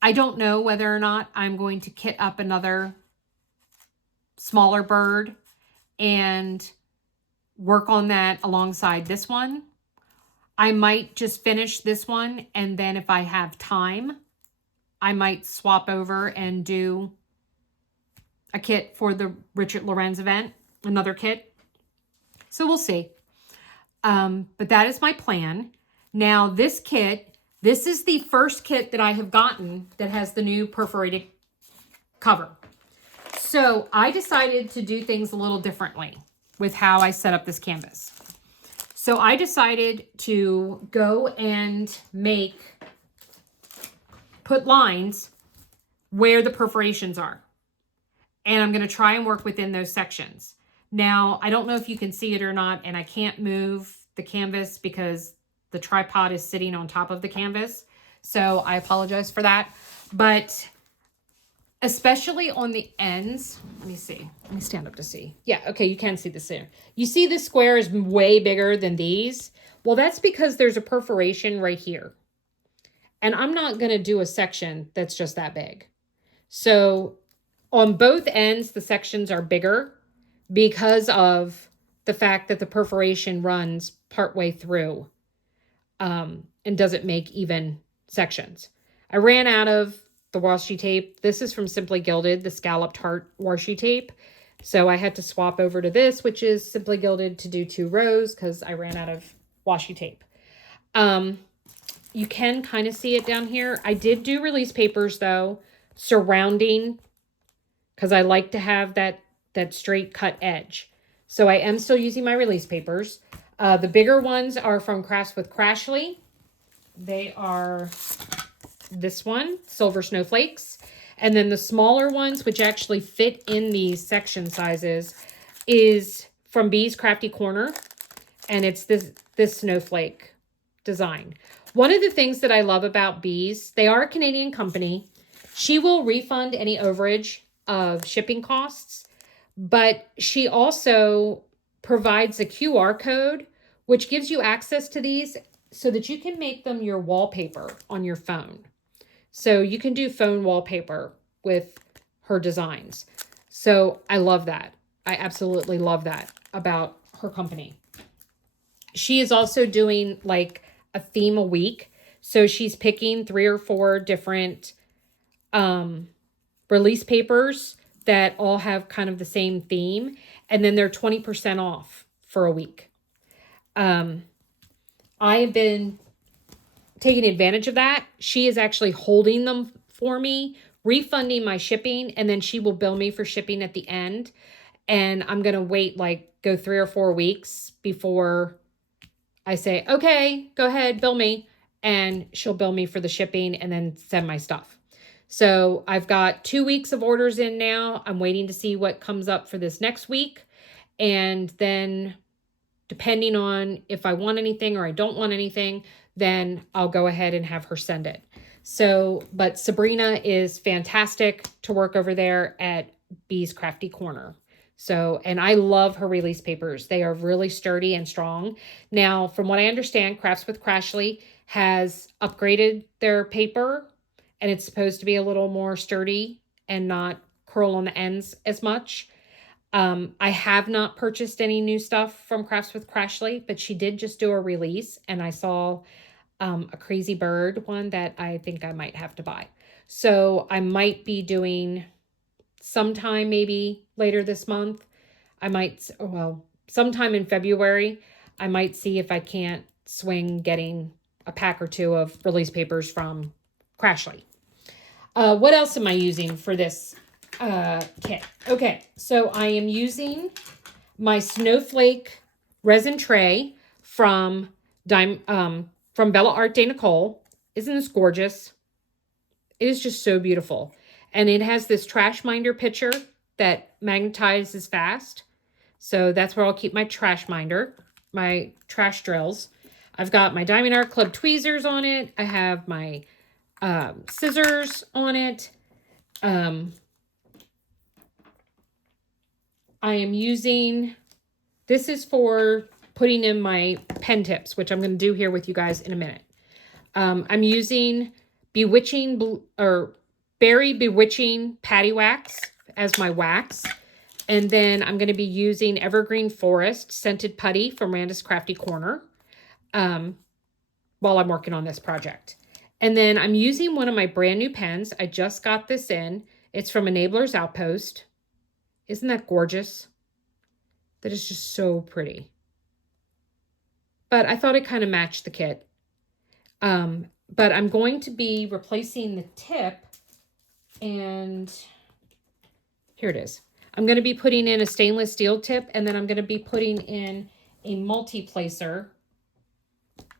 I don't know whether or not I'm going to kit up another smaller bird and work on that alongside this one. I might just finish this one, and then if I have time, I might swap over and do a kit for the Richard Lorenz event, another kit. So we'll see. But that is my plan. Now this kit, this is the first kit that I have gotten that has the new perforated cover. So I decided to do things a little differently with how I set up this canvas. So I decided to go and put lines where the perforations are. And I'm going to try and work within those sections. Now, I don't know if you can see it or not, and I can't move the canvas because the tripod is sitting on top of the canvas. So I apologize for that. But especially on the ends, let me see. Let me stand up to see. Yeah, okay, you can see this there. You see this square is way bigger than these? Well, that's because there's a perforation right here. And I'm not going to do a section that's just that big. So on both ends, the sections are bigger because of the fact that the perforation runs partway through and doesn't make even sections. I ran out of the washi tape. This is from Simply Gilded, the scalloped heart washi tape. So I had to swap over to this, which is Simply Gilded, to do 2 rows because I ran out of washi tape. You can kind of see it down here. I did do release papers though, surrounding, because I like to have that straight cut edge. So I am still using my release papers. The bigger ones are from Crafts with Crashly. They are this one, Silver Snowflakes. And then the smaller ones, which actually fit in these section sizes, is from Bee's Crafty Corner. And it's this snowflake design. One of the things that I love about Bee's, they are a Canadian company. She will refund any overage of shipping costs, but she also provides a QR code, which gives you access to these so that you can make them your wallpaper on your phone. So you can do phone wallpaper with her designs. So I love that. I absolutely love that about her company. She is also doing like a theme a week. So she's picking 3 or 4 different release papers that all have kind of the same theme. And then they're 20% off for a week. I have been taking advantage of that. She is actually holding them for me refunding my shipping, and then she will bill me for shipping at the end. And I'm going to wait, like, go 3 or 4 weeks before I say, okay, go ahead, bill me. And she'll bill me for the shipping and then send my stuff. So I've got 2 weeks of orders in now. I'm waiting to see what comes up for this next week. And then depending on if I want anything or I don't want anything, then I'll go ahead and have her send it. So, but Sabrina is fantastic to work over there at Bee's Crafty Corner. So, and I love her release papers. They are really sturdy and strong. Now, from what I understand, Crafts with Crashly has upgraded their paper, and it's supposed to be a little more sturdy and not curl on the ends as much. I have not purchased any new stuff from Crafts with Crashly, but she did just do a release, and I saw a Crazy Bird one that I think I might have to buy. So I might be doing sometime maybe later this month. I might, well, sometime in February, I might see if I can't swing getting a pack or 2 of release papers from Crashly. What else am I using for this kit? Okay, so I am using my Snowflake resin tray from Bella Art de Nicole. Isn't this gorgeous? It is just so beautiful. And it has this trash minder pitcher that magnetizes fast. So that's where I'll keep my trash minder, my trash drills. I've got my Diamond Art Club tweezers on it. I have my scissors on it. I am using, this is for putting in my pen tips, which I'm going to do here with you guys in a minute. I'm using Berry Bewitching Patty Wax as my wax. And then I'm going to be using Evergreen Forest Scented Putty from Randa's Crafty Corner while I'm working on this project. And then I'm using one of my brand new pens. I just got this in. It's from Enabler's Outpost. Isn't that gorgeous? That is just so pretty. But I thought it kind of matched the kit. But I'm going to be replacing the tip, and here it is. I'm going to be putting in a stainless steel tip, and then I'm going to be putting in a multi-placer,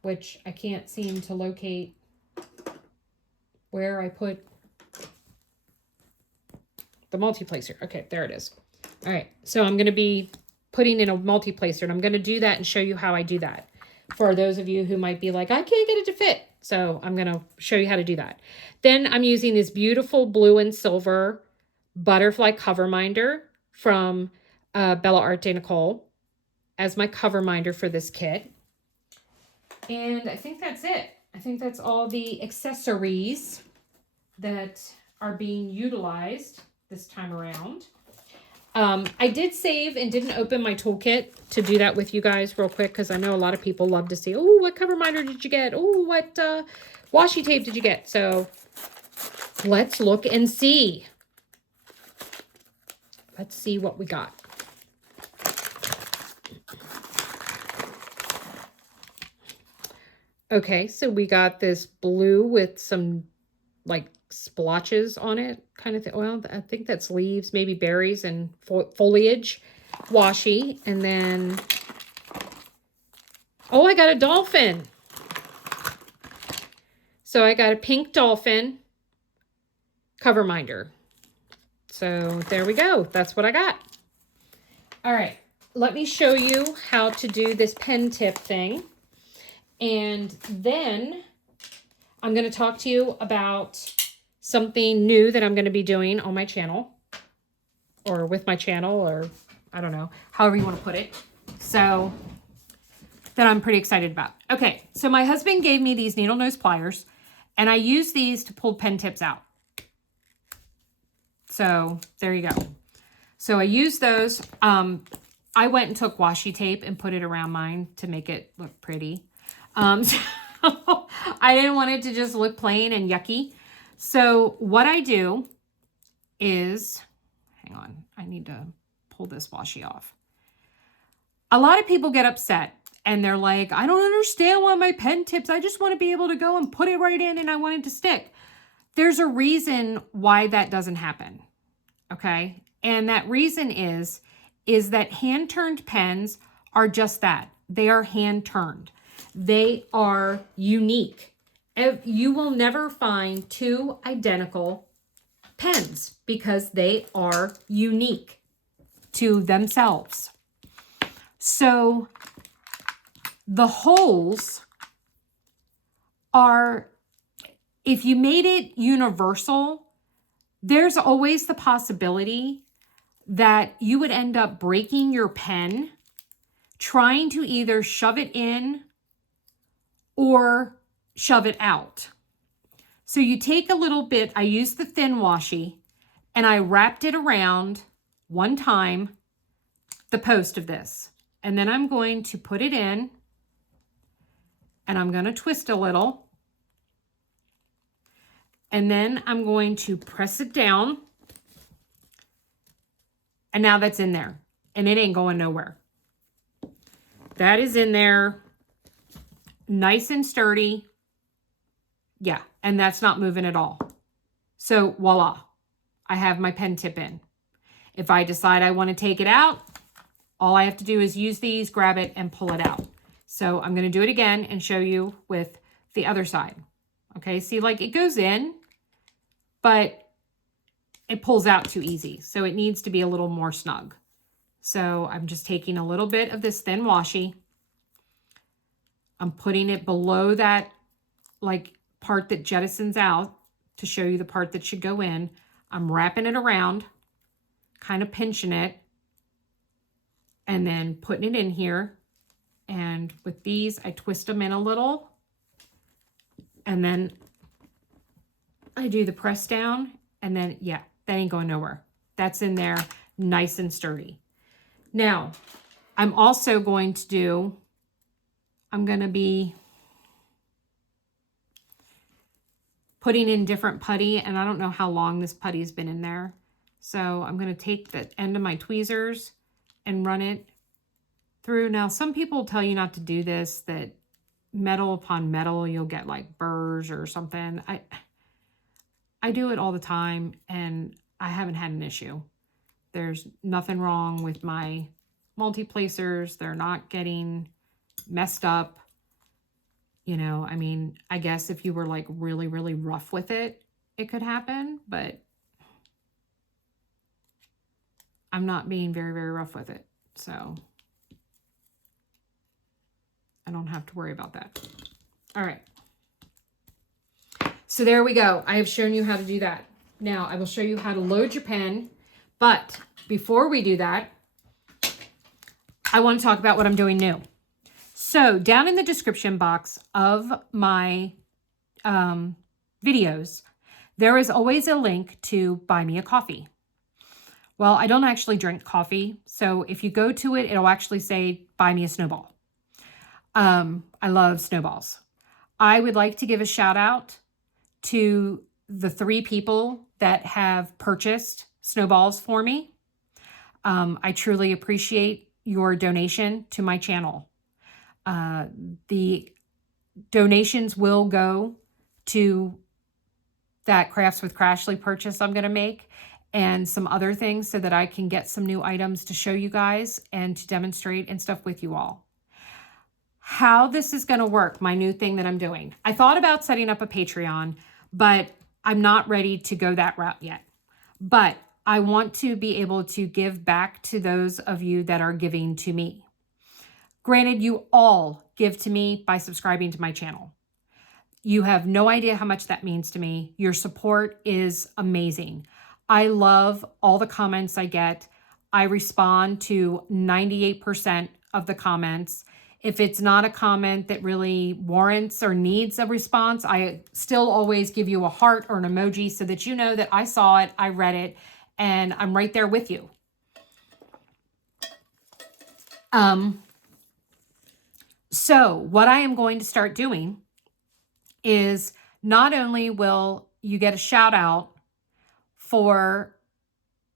which I can't seem to locate where I put the multi-placer. Okay, there it is. All right, so I'm going to be putting in a multi-placer, and I'm going to do that and show you how I do that for those of you who might be like, I can't get it to fit. So I'm going to show you how to do that. Then I'm using this beautiful blue and silver butterfly cover minder from Bella Art de Nicole as my cover minder for this kit. And I think that's it. I think that's all the accessories that are being utilized this time around. I did save and didn't open my toolkit to do that with you guys real quick, because I know a lot of people love to see, oh, what cover minder did you get? Oh, what washi tape did you get? So let's look and see. Let's see what we got. Okay, so we got this blue with some like splotches on it kind of thing. Well, I think that's leaves, maybe berries and foliage washi. And then, oh, I got a dolphin. So I got a pink dolphin cover minder. So there we go. That's what I got. All right, let me show you how to do this pen tip thing. And then I'm going to talk to you about something new that I'm going to be doing on my channel, or with my channel, or I don't know, however you want to put it. So that I'm pretty excited about. Okay, so my husband gave me these needle nose pliers, and I use these to pull pen tips out. So there you go. So I use those. I went and took washi tape and put it around mine to make it look pretty. So I didn't want it to just look plain and yucky. So what I do is, hang on, I need to pull this washi off. A lot of people get upset and they're like, I don't understand why my pen tips, I just want to be able to go and put it right in and I want it to stick. there's a reason why that doesn't happen, okay? And that reason is that hand-turned pens are just that. They are hand-turned. They are unique. You will never find two identical pens because they are unique to themselves. So the holes are, if you made it universal, there's always the possibility that you would end up breaking your pen trying to either shove it in or shove it out. So you take a little bit, I used the thin washi, and I wrapped it around one time the post of this. And then I'm going to put it in, and I'm going to twist a little. And then I'm going to press it down. And now that's in there. And it ain't going nowhere. That is in there. Nice and sturdy. Yeah, and that's not moving at all. So voila, I have my pen tip in. If I decide I want to take it out, all I have to do is use these, grab it, and pull it out. So I'm going to do it again and show you with the other side. Okay, see, like it goes in, but it pulls out too easy. So it needs to be a little more snug. So I'm just taking a little bit of this thin washi. I'm putting it below that like part that jettisons out to show you the part that should go in. I'm wrapping it around, kind of pinching it, and then putting it in here. And with these, I twist them in a little, and then I do the press down, and then, yeah, that ain't going nowhere. That's in there nice and sturdy. Now, I'm also going to do, I'm going to be putting in different putty, and I don't know how long this putty has been in there. So I'm going to take the end of my tweezers and run it through. Now, some people tell you not to do this, that metal upon metal, you'll get like burrs or something. I do it all the time, and I haven't had an issue. There's nothing wrong with my multi-placers. They're not getting messed up. You know, I mean, I guess if you were like really, really rough with it, it could happen, but I'm not being very, very rough with it. So I don't have to worry about that. All right. So there we go. I have shown you how to do that. Now I will show you how to load your pen. But before we do that, I want to talk about what I'm doing new. So down in the description box of my videos, there is always a link to buy me a coffee. Well, I don't actually drink coffee. So if you go to it, it'll actually say, buy me a snowball. I love snowballs. I would like to give a shout out to the 3 people that have purchased snowballs for me. I truly appreciate your donation to my channel. The donations will go to that Crafts with Crashly purchase I'm going to make and some other things so that I can get some new items to show you guys and to demonstrate and stuff with you all. How this is going to work, my new thing that I'm doing. I thought about setting up a Patreon, but I'm not ready to go that route yet. But I want to be able to give back to those of you that are giving to me. Granted, you all give to me by subscribing to my channel. You have no idea how much that means to me. Your support is amazing. I love all the comments I get. I respond to 98% of the comments. If it's not a comment that really warrants or needs a response, I still always give you a heart or an emoji so that you know that I saw it, I read it, and I'm right there with you. So what I am going to start doing is not only will you get a shout out for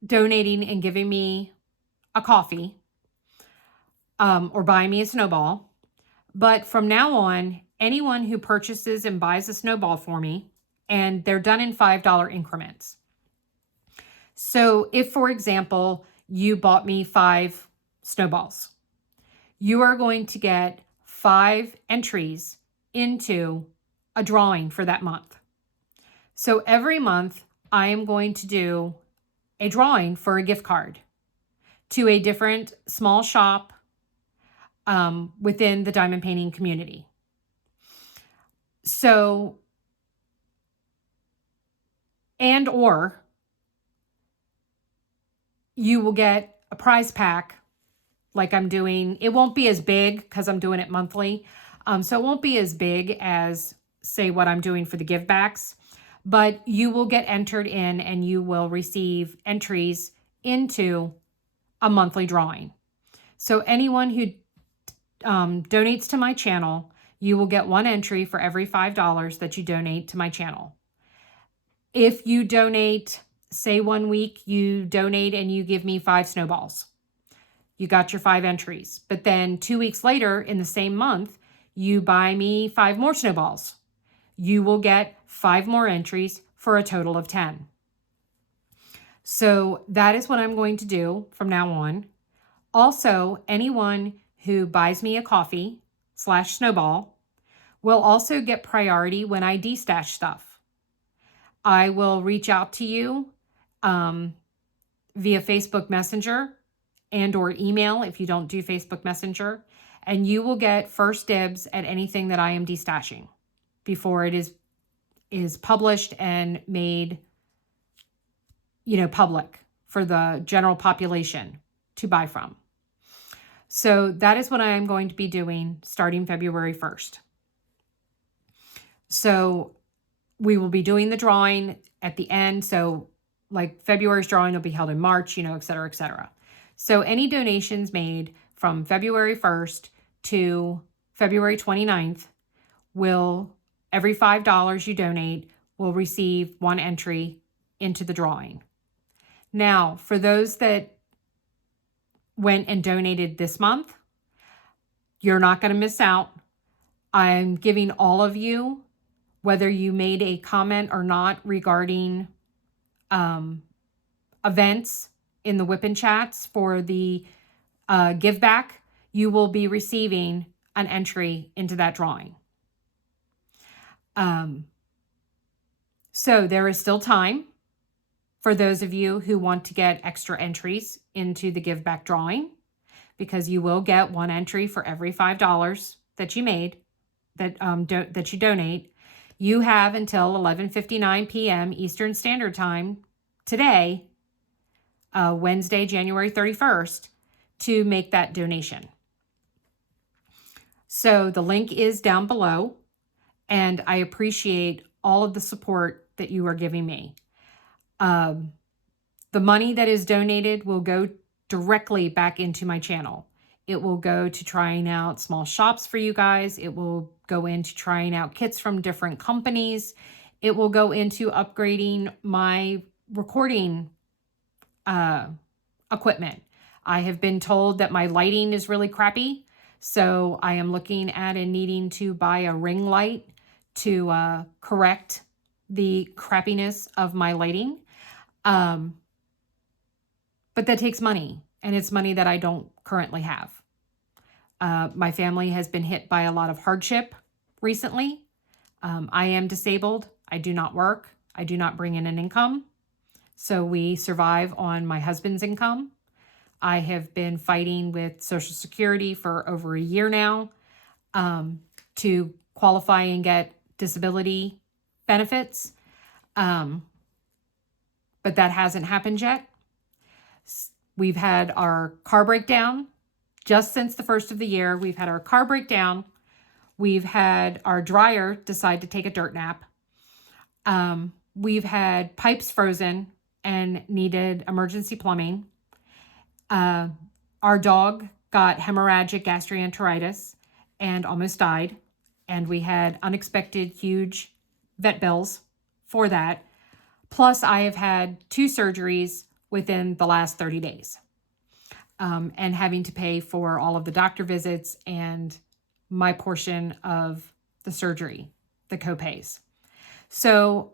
donating and giving me a coffee, or buy me a snowball. But from now on, anyone who purchases and buys a snowball for me and they're done in $5 increments. So if, for example, you bought me 5 snowballs, you are going to get 5 entries into a drawing for that month. So every month I am going to do a drawing for a gift card to a different small shop within the diamond painting community. So, and or you will get a prize pack like I'm doing. It won't be as big because I'm doing it monthly. So it won't be as big as, say, what I'm doing for the give backs, but you will get entered in and you will receive entries into a monthly drawing. So anyone who donates to my channel, you will get 1 entry for every $5 that you donate to my channel. If you donate, say 1 week, you donate and you give me 5 snowballs, you got your 5 entries. But then 2 weeks later in the same month, you buy me 5 more snowballs. You will get 5 more entries for a total of 10. So that is what I'm going to do from now on. Also, anyone who buys me a coffee/snowball will also get priority when I destash stuff. I will reach out to you via Facebook Messenger and or email if you don't do Facebook Messenger, and you will get first dibs at anything that I am destashing before it is published and made, public for the general population to buy from. So that is what I am going to be doing starting February 1st. So we will be doing the drawing at the end. So like February's drawing will be held in March, et cetera, et cetera. So any donations made from February 1st to February 29th will, every $5 you donate, will receive 1 entry into the drawing. Now, for those that went and donated this month, you're not going to miss out. I'm giving all of you, whether you made a comment or not regarding events in the WIP chats for the give back, you will be receiving an entry into that drawing. So there is still time for those of you who want to get extra entries into the give back drawing, because you will get 1 entry for every $5 that you made, that you donate. You have until 11:59 p.m. Eastern Standard Time today, Wednesday, January 31st, to make that donation. So the link is down below, and I appreciate all of the support that you are giving me. The money that is donated will go directly back into my channel. It will go to trying out small shops for you guys. It will go into trying out kits from different companies. It will go into upgrading my recording equipment. I have been told that my lighting is really crappy, so I am looking at and needing to buy a ring light to correct the crappiness of my lighting. But that takes money, and it's money that I don't currently have. My family has been hit by a lot of hardship recently. I am disabled. I do not work. I do not bring in an income. So we survive on my husband's income. I have been fighting with Social Security for over a year now to qualify and get disability benefits. But that hasn't happened yet. We've had our car breakdown just since the first of the year. We've had our car breakdown. We've had our dryer decide to take a dirt nap. We've had pipes frozen and needed emergency plumbing. Our dog got hemorrhagic gastroenteritis and almost died. And we had unexpected huge vet bills for that. Plus, I have had 2 surgeries within the last 30 days. And having to pay for all of the doctor visits and my portion of the surgery, the copays. So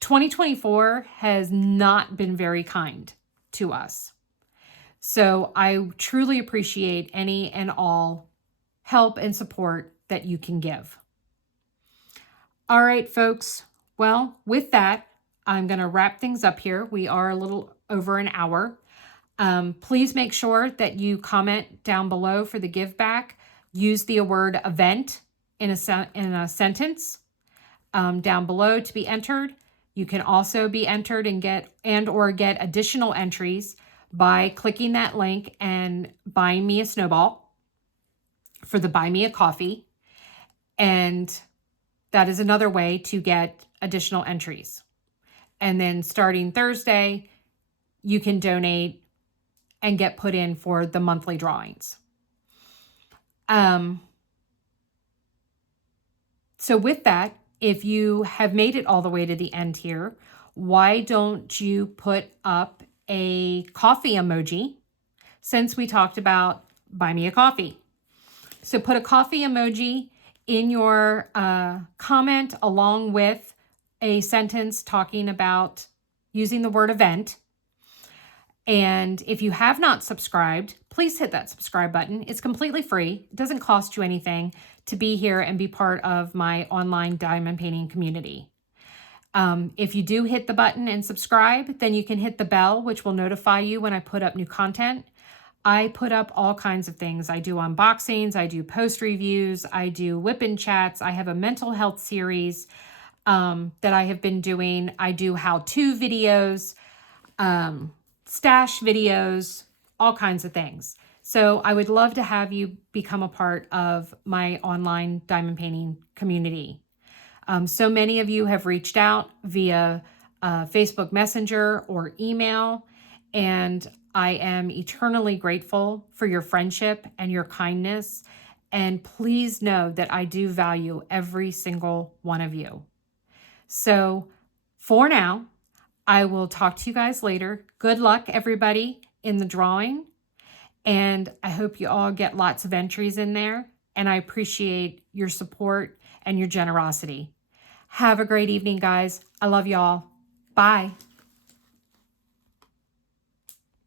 2024 has not been very kind to us. So I truly appreciate any and all help and support that you can give. All right, folks. Well, with that, I'm going to wrap things up here. We are a little over an hour. Please make sure that you comment down below for the give back. Use the word event in a sentence down below to be entered. You can also be entered and get additional entries by clicking that link and buying me a snowball for the Buy Me a Coffee. And that is another way to get additional entries. And then starting Thursday, you can donate and get put in for the monthly drawings. So with that, if you have made it all the way to the end here, why don't you put up a coffee emoji since we talked about Buy Me a Coffee? So put a coffee emoji in your comment along with a sentence talking about using the word event. And if you have not subscribed, please hit that subscribe button. It's completely free. It doesn't cost you anything to be here and be part of my online diamond painting community. If you do hit the button and subscribe, then you can hit the bell, which will notify you when I put up new content. I put up all kinds of things. I do unboxings, I do post reviews, I do WIP chats. I have a mental health series that I have been doing. I do how-to videos, stash videos, all kinds of things. So I would love to have you become a part of my online diamond painting community. So many of you have reached out via Facebook Messenger or email, and I am eternally grateful for your friendship and your kindness. And please know that I do value every single one of you. So for now, I will talk to you guys later. Good luck, everybody, in the drawing. And I hope you all get lots of entries in there. And I appreciate your support and your generosity. Have a great evening, guys. I love y'all. Bye.